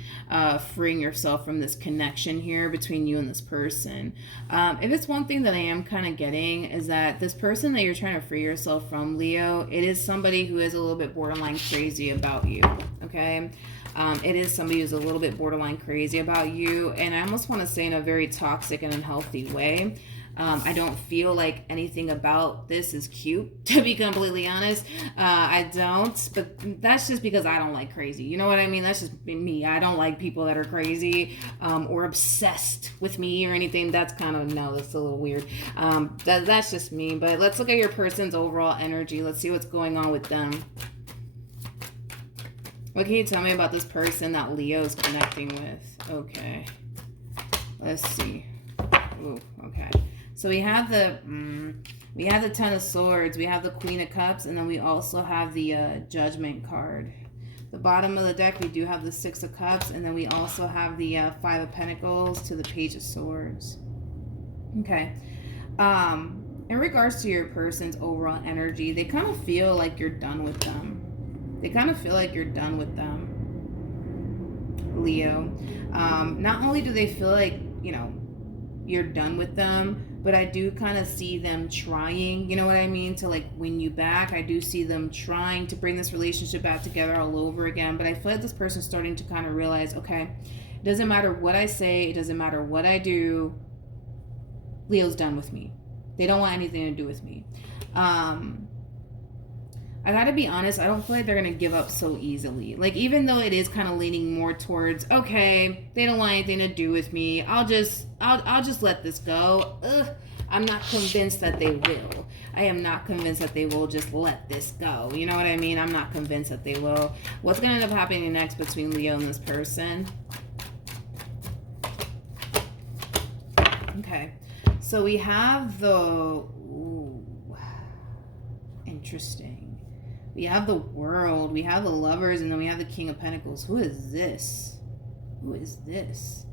freeing yourself from this connection here between you and this person. If it's one thing that I am kind of getting, is that this person that you're trying to free yourself from, Leo, it is somebody who is a little bit borderline crazy about you, okay? It is somebody who's a little bit borderline crazy about you, and I almost want to say in a very toxic and unhealthy way. I don't feel like anything about this is cute, to be completely honest. I don't, but that's just because I don't like crazy. You know what I mean? That's just me. I don't like people that are crazy or obsessed with me or anything. That's kind of, no, that's a little weird. That's just me. But let's look at your person's overall energy. Let's see what's going on with them. What can you tell me about this person that Leo is connecting with? Okay. Let's see. Ooh, okay. So we have the Ten of Swords, we have the Queen of Cups, and then we also have the Judgment card. The bottom of the deck, we do have the Six of Cups, and then we also have the Five of Pentacles to the Page of Swords. Okay. In regards to your person's overall energy, they kind of feel like you're done with them. They kind of feel like you're done with them, Leo. Not only do they feel like, you know, you're done with them, but I do kind of see them trying, you know what I mean, to like win you back. I do see them trying to bring this relationship back together all over again, but I feel like this person's starting to kind of realize, okay, it doesn't matter what I say, it doesn't matter what I do, Leo's done with me. They don't want anything to do with me. I gotta be honest, I don't feel like they're gonna give up so easily. Like, even though it is kind of leaning more towards, okay, they don't want anything to do with me, I'll just let this go. I'm not convinced that they will. I am not convinced that they will just let this go. You know what I mean? I'm not convinced that they will. What's gonna end up happening next between Leo and this person? Okay, so we have the... Ooh, interesting. We have the World, we have the Lovers, and then we have the King of Pentacles. Who is this? Who is this?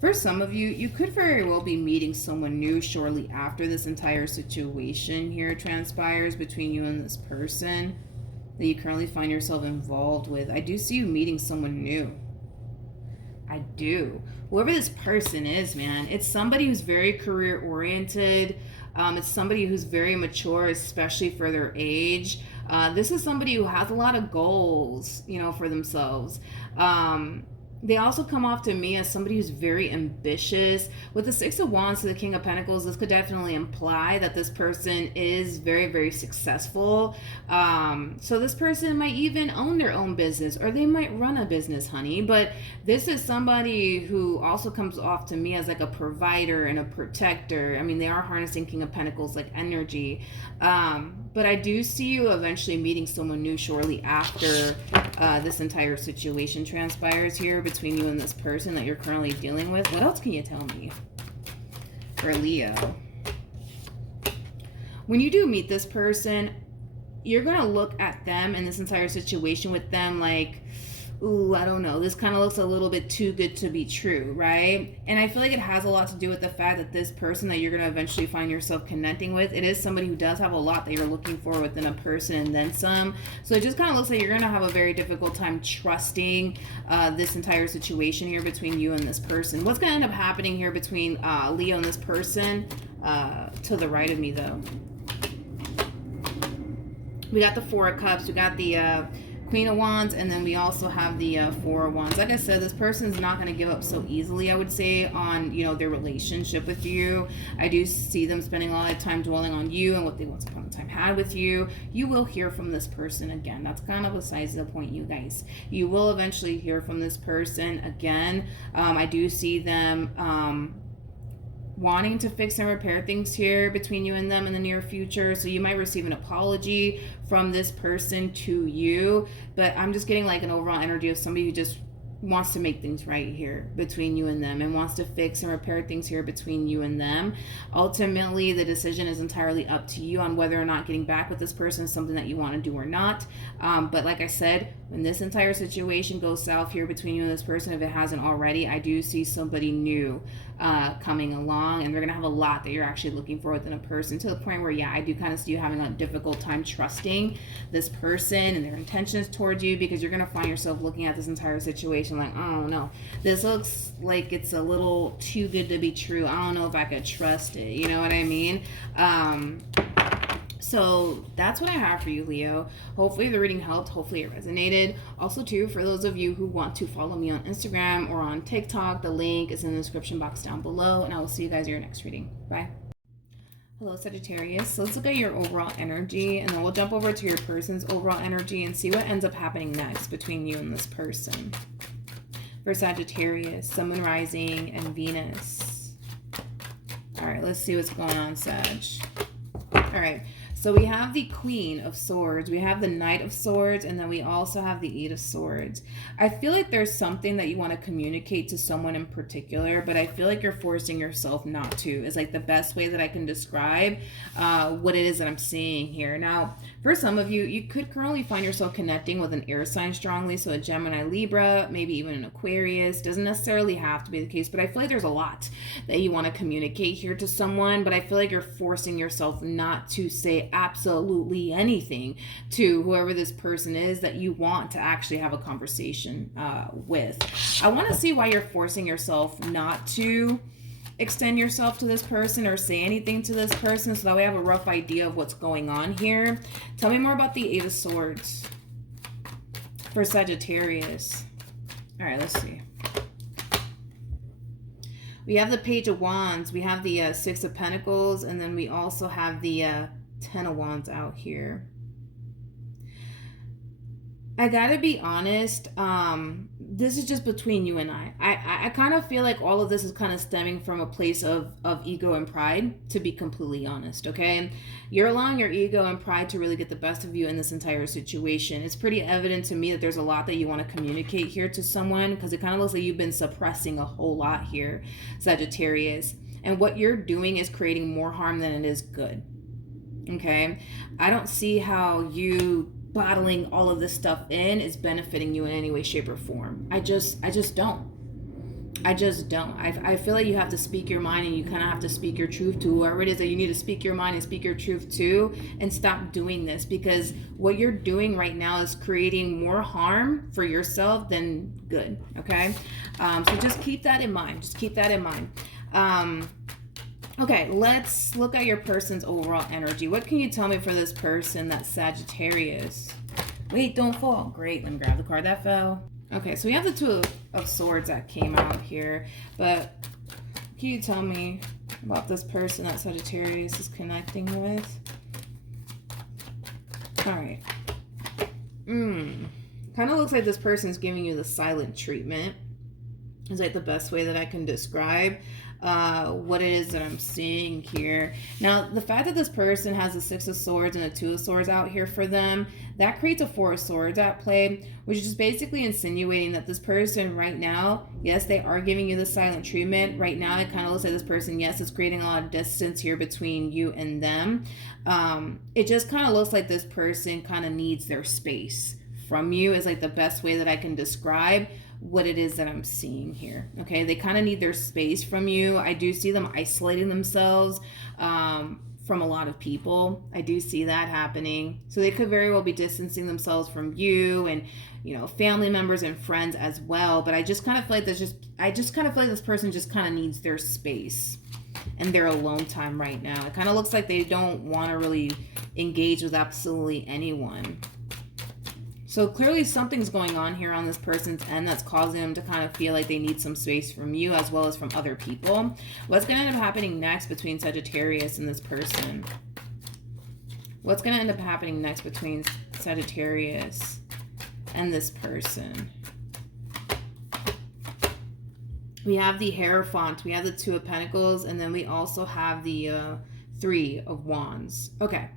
For some of you, you could very well be meeting someone new shortly after this entire situation here transpires between you and this person that you currently find yourself involved with. I do see you meeting someone new. I do. Whoever this person is, man, it's somebody who's very career-oriented. It's somebody who's very mature, especially for their age. This is somebody who has a lot of goals, you know, for themselves. They also come off to me as somebody who's very ambitious. With the Six of Wands to the King of Pentacles, this could definitely imply that this person is very, very successful. So this person might even own their own business, or they might run a business, honey. But this is somebody who also comes off to me as like a provider and a protector. I mean, they are harnessing King of Pentacles like energy. But I do see you eventually meeting someone new shortly after this entire situation transpires here between you and this person that you're currently dealing with. What else can you tell me for Leo? When you do meet this person, you're going to look at them and this entire situation with them like, ooh, I don't know, this kind of looks a little bit too good to be true, right? And I feel like it has a lot to do with the fact that this person that you're going to eventually find yourself connecting with, it is somebody who does have a lot that you're looking for within a person and then some. So it just kind of looks like you're going to have a very difficult time trusting this entire situation here between you and this person. What's going to end up happening here between Leo and this person? To the right of me, though, we got the Four of Cups, we got the Queen of Wands, and then we also have the Four of Wands. Like I said, this person's not going to give up so easily, I would say, on, you know, their relationship with you. I do see them spending a lot of time dwelling on you and what they once upon a time had with you. You will hear from this person again. That's kind of besides the point, you guys. You will eventually hear from this person again. I do see them wanting to fix and repair things here between you and them in the near future. So you might receive an apology from this person to you, but I'm just getting like an overall energy of somebody who just wants to make things right here between you and them and wants to fix and repair things here between you and them. Ultimately, the decision is entirely up to you on whether or not getting back with this person is something that you want to do or not. But like I said, when this entire situation goes south here between you and this person, if it hasn't already, I do see somebody new coming along, and they're gonna have a lot that you're actually looking for within a person, to the point where, yeah, I do kind of see you having a difficult time trusting this person and their intentions towards you, because you're gonna find yourself looking at this entire situation like, oh no, this looks like it's a little too good to be true. I don't know if I could trust it. You know what I mean? So that's what I have for you, Leo. Hopefully the reading helped. Hopefully it resonated. Also, too, for those of you who want to follow me on Instagram or on TikTok, the link is in the description box down below, and I will see you guys in your next reading. Bye. Hello, Sagittarius. So let's look at your overall energy, and then we'll jump over to your person's overall energy and see what ends up happening next between you and this person. For Sagittarius, Sun, Moon, Rising, and Venus. All right, let's see what's going on, Sag. All right. So we have the Queen of Swords, we have the Knight of Swords, and then we also have the Eight of Swords. I feel like there's something that you want to communicate to someone in particular, but I feel like you're forcing yourself not to, is like the best way that I can describe what it is that I'm seeing here. Now, for some of you, you could currently find yourself connecting with an air sign strongly, so a Gemini, Libra, maybe even an Aquarius. Doesn't necessarily have to be the case, but I feel like there's a lot that you want to communicate here to someone, but I feel like you're forcing yourself not to say absolutely anything to whoever this person is that you want to actually have a conversation with. I want to see why you're forcing yourself not to extend yourself to this person or say anything to this person, so that way I have a rough idea of what's going on here. Tell me more about the Eight of Swords for Sagittarius. All right, let's see. We have the Page of Wands, we have the Six of Pentacles, and then we also have the Ten of Wands out here. I gotta be honest, this is just between you and I kind of feel like all of this is kind of stemming from a place of ego and pride, to be completely honest, okay? You're allowing your ego and pride to really get the best of you in this entire situation. It's pretty evident to me that there's a lot that you want to communicate here to someone, because it kind of looks like you've been suppressing a whole lot here, Sagittarius. And what you're doing is creating more harm than it is good, okay? I don't see how you bottling all of this stuff in is benefiting you in any way, shape, or form. I just don't. I feel like you have to speak your mind, and you kind of have to speak your truth to whoever it is that you need to speak your mind and speak your truth to, and stop doing this, because what you're doing right now is creating more harm for yourself than good, okay? So just keep that in mind. Okay, let's look at your person's overall energy. What can you tell me for this person that's Sagittarius? Wait, don't fall. Great, let me grab the card that fell. Okay, so we have the Two of Swords that came out here, but can you tell me about this person that Sagittarius is connecting with? All right. Kind of looks like this person's giving you the silent treatment. Is like the best way that I can describe what it is that I'm seeing here. Now, the fact that this person has the Six of Swords and the Two of Swords out here for them, that creates a Four of Swords at play, which is just basically insinuating that this person right now, yes, they are giving you the silent treatment. Right now, it kind of looks like this person, yes, is creating a lot of distance here between you and them. It just kind of looks like this person kind of needs their space from you, is like the best way that I can describe what it is that I'm seeing here. Okay, they kind of need their space from you. I do see them isolating themselves from a lot of people. I do see that happening. So they could very well be distancing themselves from you and, you know, family members and friends as well. But I just kind of feel like this person just kind of needs their space and their alone time right now. It kind of looks like they don't want to really engage with absolutely anyone. So clearly something's going on here on this person's end that's causing them to kind of feel like they need some space from you as well as from other people. What's going to end up happening next between Sagittarius and this person? What's going to end up happening next between Sagittarius and this person? We have the Hierophant, we have the Two of Pentacles, and then we also have the Three of Wands. Okay.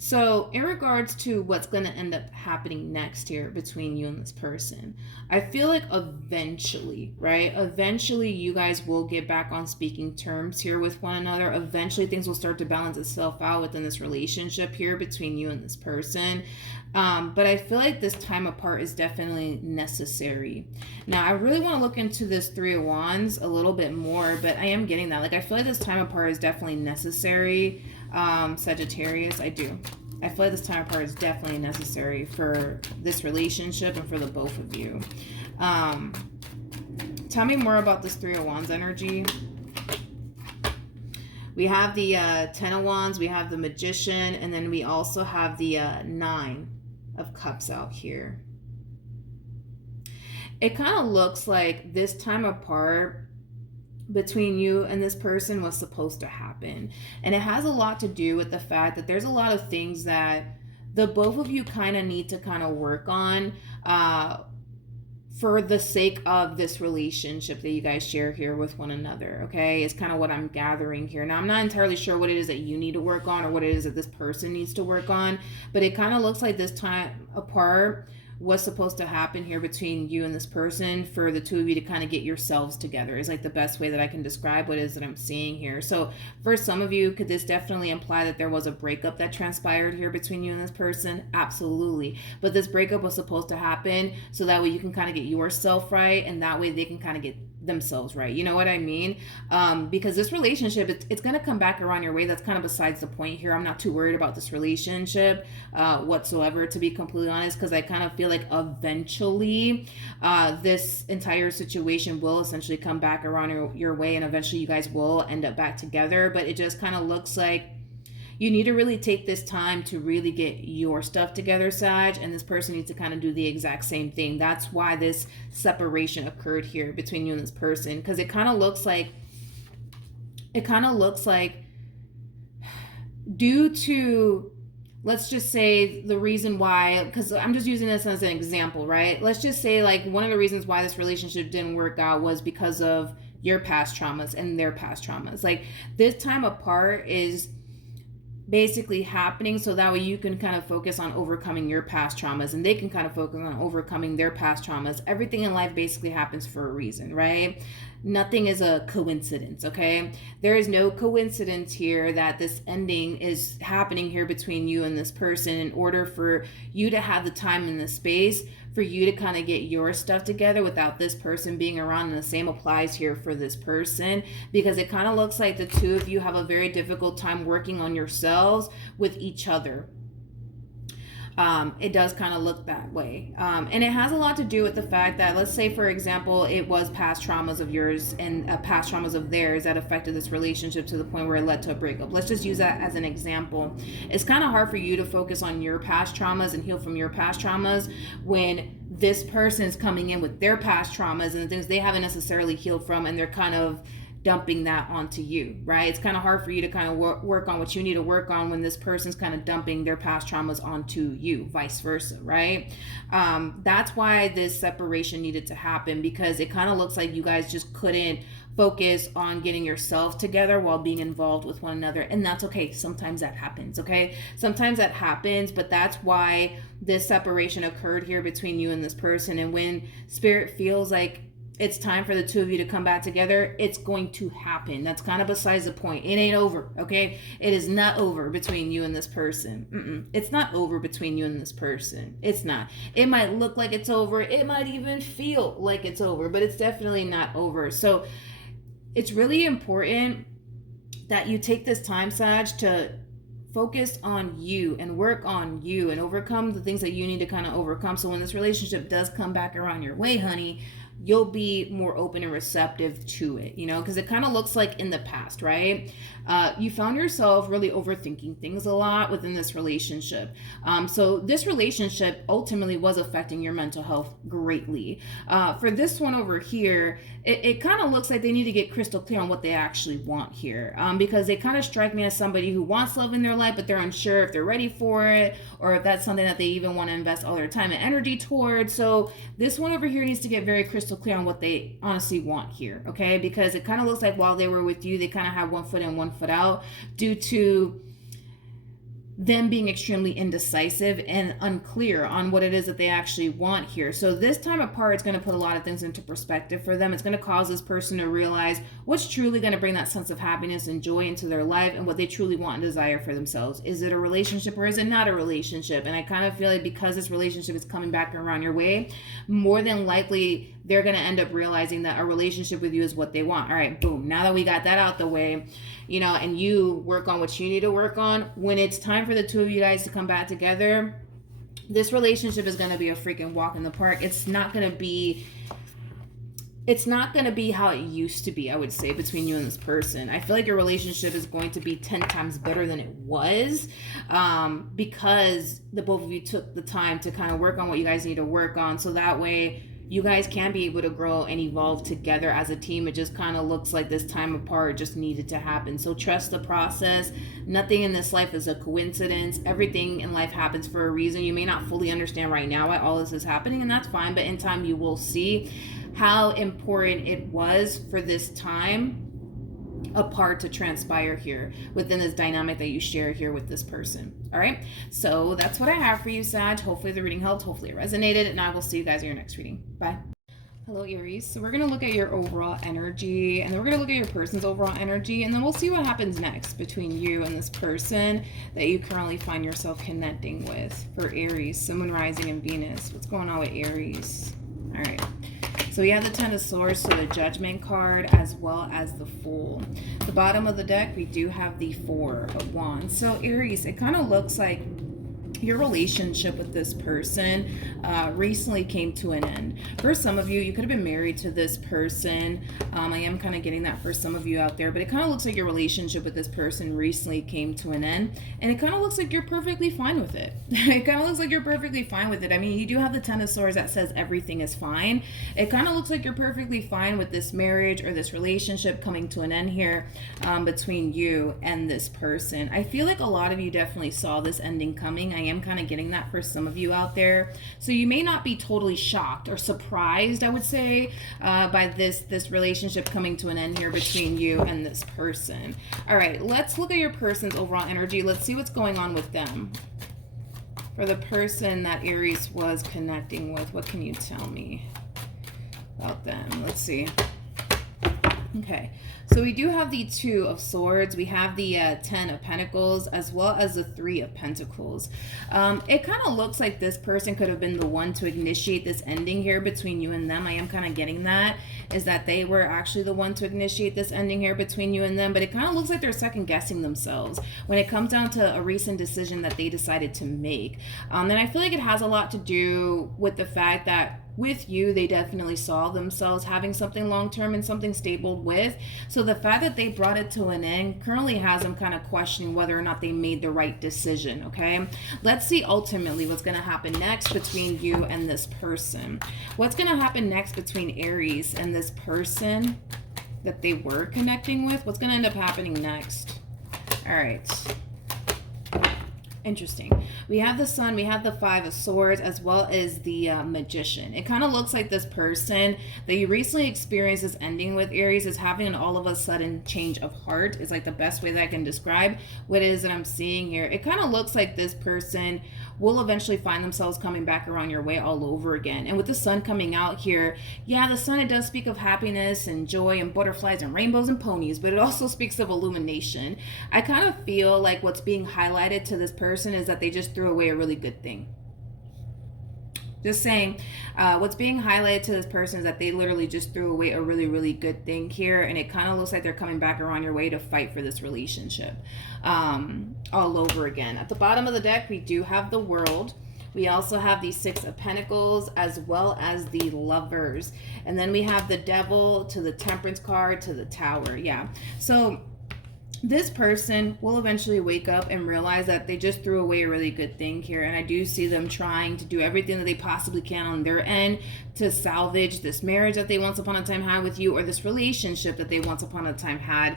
So in regards to what's going to end up happening next here between you and this person, I feel like eventually, right? Eventually you guys will get back on speaking terms here with one another. Eventually things will start to balance itself out within this relationship here between you and this person. But I feel like this time apart is definitely necessary. Now, I really want to look into this Three of Wands a little bit more, but I am getting that. Like, I feel like this time apart is definitely necessary. Sagittarius, I do. I feel like this time apart is definitely necessary for this relationship and for the both of you. Tell me more about this Three of Wands energy. We have the Ten of Wands, we have the Magician, and then we also have the Nine of Cups out here. It kind of looks like this time apart between you and this person was supposed to happen. And it has a lot to do with the fact that there's a lot of things that the both of you kind of need to kind of work on for the sake of this relationship that you guys share here with one another, okay? It's kind of what I'm gathering here. Now, I'm not entirely sure what it is that you need to work on or what it is that this person needs to work on, but it kind of looks like this time apart was supposed to happen here between you and this person for the two of you to kind of get yourselves together is like the best way that I can describe what it is that I'm seeing here. So for some of you, could this definitely imply that there was a breakup that transpired here between you and this person? Absolutely. But this breakup was supposed to happen so that way you can kind of get yourself right, and that way they can kind of get themselves right. You know what I mean? Because this relationship, it's going to come back around your way. That's kind of besides the point here. I'm not too worried about this relationship whatsoever, to be completely honest, because I kind of feel like eventually this entire situation will essentially come back around your way, and eventually you guys will end up back together. But it just kind of looks like you need to really take this time to really get your stuff together, Sag, and this person needs to kind of do the exact same thing. That's why this separation occurred here between you and this person, because it kind of looks like due to, let's just say the reason why, because I'm just using this as an example, right? Let's just say like one of the reasons why this relationship didn't work out was because of your past traumas and their past traumas. Like this time apart is basically happening so that way you can kind of focus on overcoming your past traumas and they can kind of focus on overcoming their past traumas. Everything in life basically happens for a reason, right? Nothing is a coincidence, okay? There is no coincidence here that this ending is happening here between you and this person in order for you to have the time and the space for you to kind of get your stuff together without this person being around. And the same applies here for this person, because it kind of looks like the two of you have a very difficult time working on yourselves with each other. It does kind of look that way. And it has a lot to do with the fact that, let's say, for example, it was past traumas of yours and past traumas of theirs that affected this relationship to the point where it led to a breakup. Let's just use that as an example. It's kind of hard for you to focus on your past traumas and heal from your past traumas when this person's coming in with their past traumas and the things they haven't necessarily healed from, and they're kind of dumping that onto you, right? It's kind of hard for you to kind of work on what you need to work on when this person's kind of dumping their past traumas onto you, vice versa, right? That's why this separation needed to happen, because it kind of looks like you guys just couldn't focus on getting yourself together while being involved with one another. And that's okay. Sometimes that happens, okay? Sometimes that happens, but that's why this separation occurred here between you and this person. And when Spirit feels like it's time for the two of you to come back together, it's going to happen. That's kind of besides the point. It ain't over, okay? It is not over between you and this person. It's not over between you and this person. It's not. It might look like it's over. It might even feel like it's over, but it's definitely not over. So it's really important that you take this time, Sag, to focus on you and work on you and overcome the things that you need to kind of overcome. So when this relationship does come back around your way, honey, you'll be more open and receptive to it, you know, because it kind of looks like in the past, right? You found yourself really overthinking things a lot within this relationship. So this relationship ultimately was affecting your mental health greatly. For this one over here, it kind of looks like they need to get crystal clear on what they actually want here, because they kind of strike me as somebody who wants love in their life, but they're unsure if they're ready for it or if that's something that they even want to invest all their time and energy towards. So this one over here needs to get very crystal clear on what they honestly want here, okay? Because it kind of looks like while they were with you, they kind of had one foot in, one foot out due to them being extremely indecisive and unclear on what it is that they actually want here. So this time apart, it's going to put a lot of things into perspective for them. It's going to cause this person to realize what's truly going to bring that sense of happiness and joy into their life and what they truly want and desire for themselves. Is it a relationship or is it not a relationship? And I kind of feel like because this relationship is coming back around your way, more than likely they're going to end up realizing that a relationship with you is what they want. All right, boom. Now that we got that out the way, you know, and you work on what you need to work on, when it's time for the two of you guys to come back together, this relationship is going to be a freaking walk in the park. It's not going to be how it used to be, I would say, between you and this person. I feel like your relationship is going to be 10 times better than it was, because the both of you took the time to kind of work on what you guys need to work on, so that way you guys can be able to grow and evolve together as a team. It just kind of looks like this time apart just needed to happen. So trust the process. Nothing in this life is a coincidence. Everything in life happens for a reason. You may not fully understand right now why all this is happening, and that's fine, but in time you will see how important it was for this time apart to transpire here within this dynamic that you share here with this person. All right, so that's what I have for you, Sag. Hopefully the reading helped, hopefully it resonated, and I will see you guys in your next reading. Bye. Hello, Aries. So we're going to look at your overall energy, and then we're going to look at your person's overall energy, and then we'll see what happens next between you and this person that you currently find yourself connecting with. For Aries, Sun, Moon, Rising, and Venus. What's going on with Aries? All right. So we have the Ten of Swords, so the Judgment card, as well as the Fool. The bottom of the deck, we do have the Four of Wands. So Aries, it kind of looks like your relationship with this person recently came to an end. For some of you, you could have been married to this person. I am kind of getting that for some of you out there, but it kind of looks like your relationship with this person recently came to an end, and it kind of looks like you're perfectly fine with it. It kind of looks like you're perfectly fine with it. I mean, you do have the Ten of Swords that says everything is fine. It kind of looks like you're perfectly fine with this marriage or this relationship coming to an end here between you and this person. I feel like a lot of you definitely saw this ending coming. I am kind of getting that for some of you out there. So you may not be totally shocked or surprised, I would say, by this relationship coming to an end here between you and this person. All right, let's look at your person's overall energy. Let's see what's going on with them. For the person that Aries was connecting with, what can you tell me about them? Let's see. Okay, so we do have the Two of Swords. We have the Ten of Pentacles, as well as the Three of Pentacles. It kind of looks like this person could have been the one to initiate this ending here between you and them. I am kind of getting that, is that they were actually the one to initiate this ending here between you and them, but it kind of looks like they're second guessing themselves when it comes down to a recent decision that they decided to make. And I feel like it has a lot to do with the fact that with you, they definitely saw themselves having something long-term and something stable with. So the fact that they brought it to an end currently has them kind of questioning whether or not they made the right decision, okay? Let's see ultimately what's going to happen next between you and this person. What's going to happen next between Aries and this person that they were connecting with? What's going to end up happening next? All right. Interesting. We have the Sun, we have the Five of Swords, as well as the Magician. It kind of looks like this person that you recently experienced this ending with, Aries, is having an all of a sudden change of heart. Is like the best way that I can describe what it is that I'm seeing here. It kind of looks like this person will eventually find themselves coming back around your way all over again. And with the Sun coming out here, yeah, the Sun, it does speak of happiness and joy and butterflies and rainbows and ponies, but it also speaks of illumination. I kind of feel like what's being highlighted to this person is that they just threw away a really good thing. Just saying, what's being highlighted to this person is that they literally just threw away a really, really good thing here. And it kind of looks like they're coming back around your way to fight for this relationship all over again. At the bottom of the deck, we do have the World. We also have the Six of Pentacles, as well as the Lovers. And then we have the Devil to the Temperance card to the Tower. Yeah. So this person will eventually wake up and realize that they just threw away a really good thing here. And I do see them trying to do everything that they possibly can on their end to salvage this marriage that they once upon a time had with you, or this relationship that they once upon a time had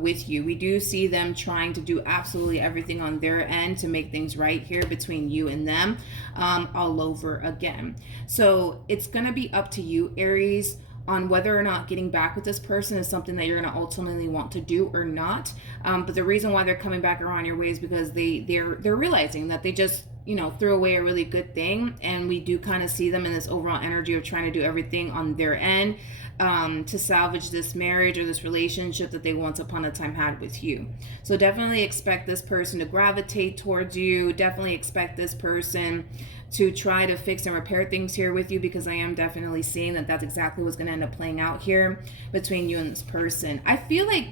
with you. We do see them trying to do absolutely everything on their end to make things right here between you and them all over again. So it's going to be up to you, Aries, on whether or not getting back with this person is something that you're going to ultimately want to do or not. But the reason why they're coming back around your way is because they're realizing that they just, you know, threw away a really good thing. And we do kind of see them in this overall energy of trying to do everything on their end to salvage this marriage or this relationship that they once upon a time had with you. So definitely expect this person to gravitate towards you. Definitely expect this person to try to fix and repair things here with you, because I am definitely seeing that that's exactly what's going to end up playing out here between you and this person. I feel like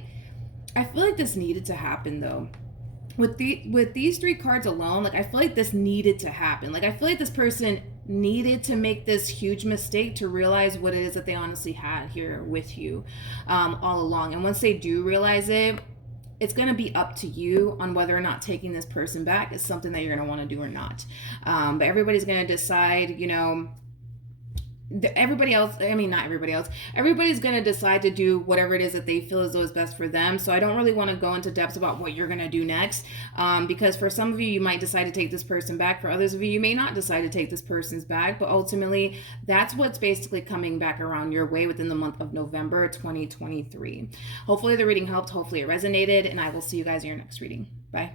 this needed to happen though. With these three cards alone, like I feel like this needed to happen. Like I feel like this person needed to make this huge mistake to realize what it is that they honestly had here with you all along. And once they do realize it, it's going to be up to you on whether or not taking this person back is something that you're going to want to do or not. But everybody's going to decide, you know, everybody's going to decide to do whatever it is that they feel as though is best for them. So I don't really want to go into depth about what you're going to do next, because for some of you, you might decide to take this person back. For others of you, you may not decide to take this person's back, but ultimately that's what's basically coming back around your way within the month of November 2023. Hopefully the reading helped. Hopefully it resonated, and I will see you guys in your next reading. Bye.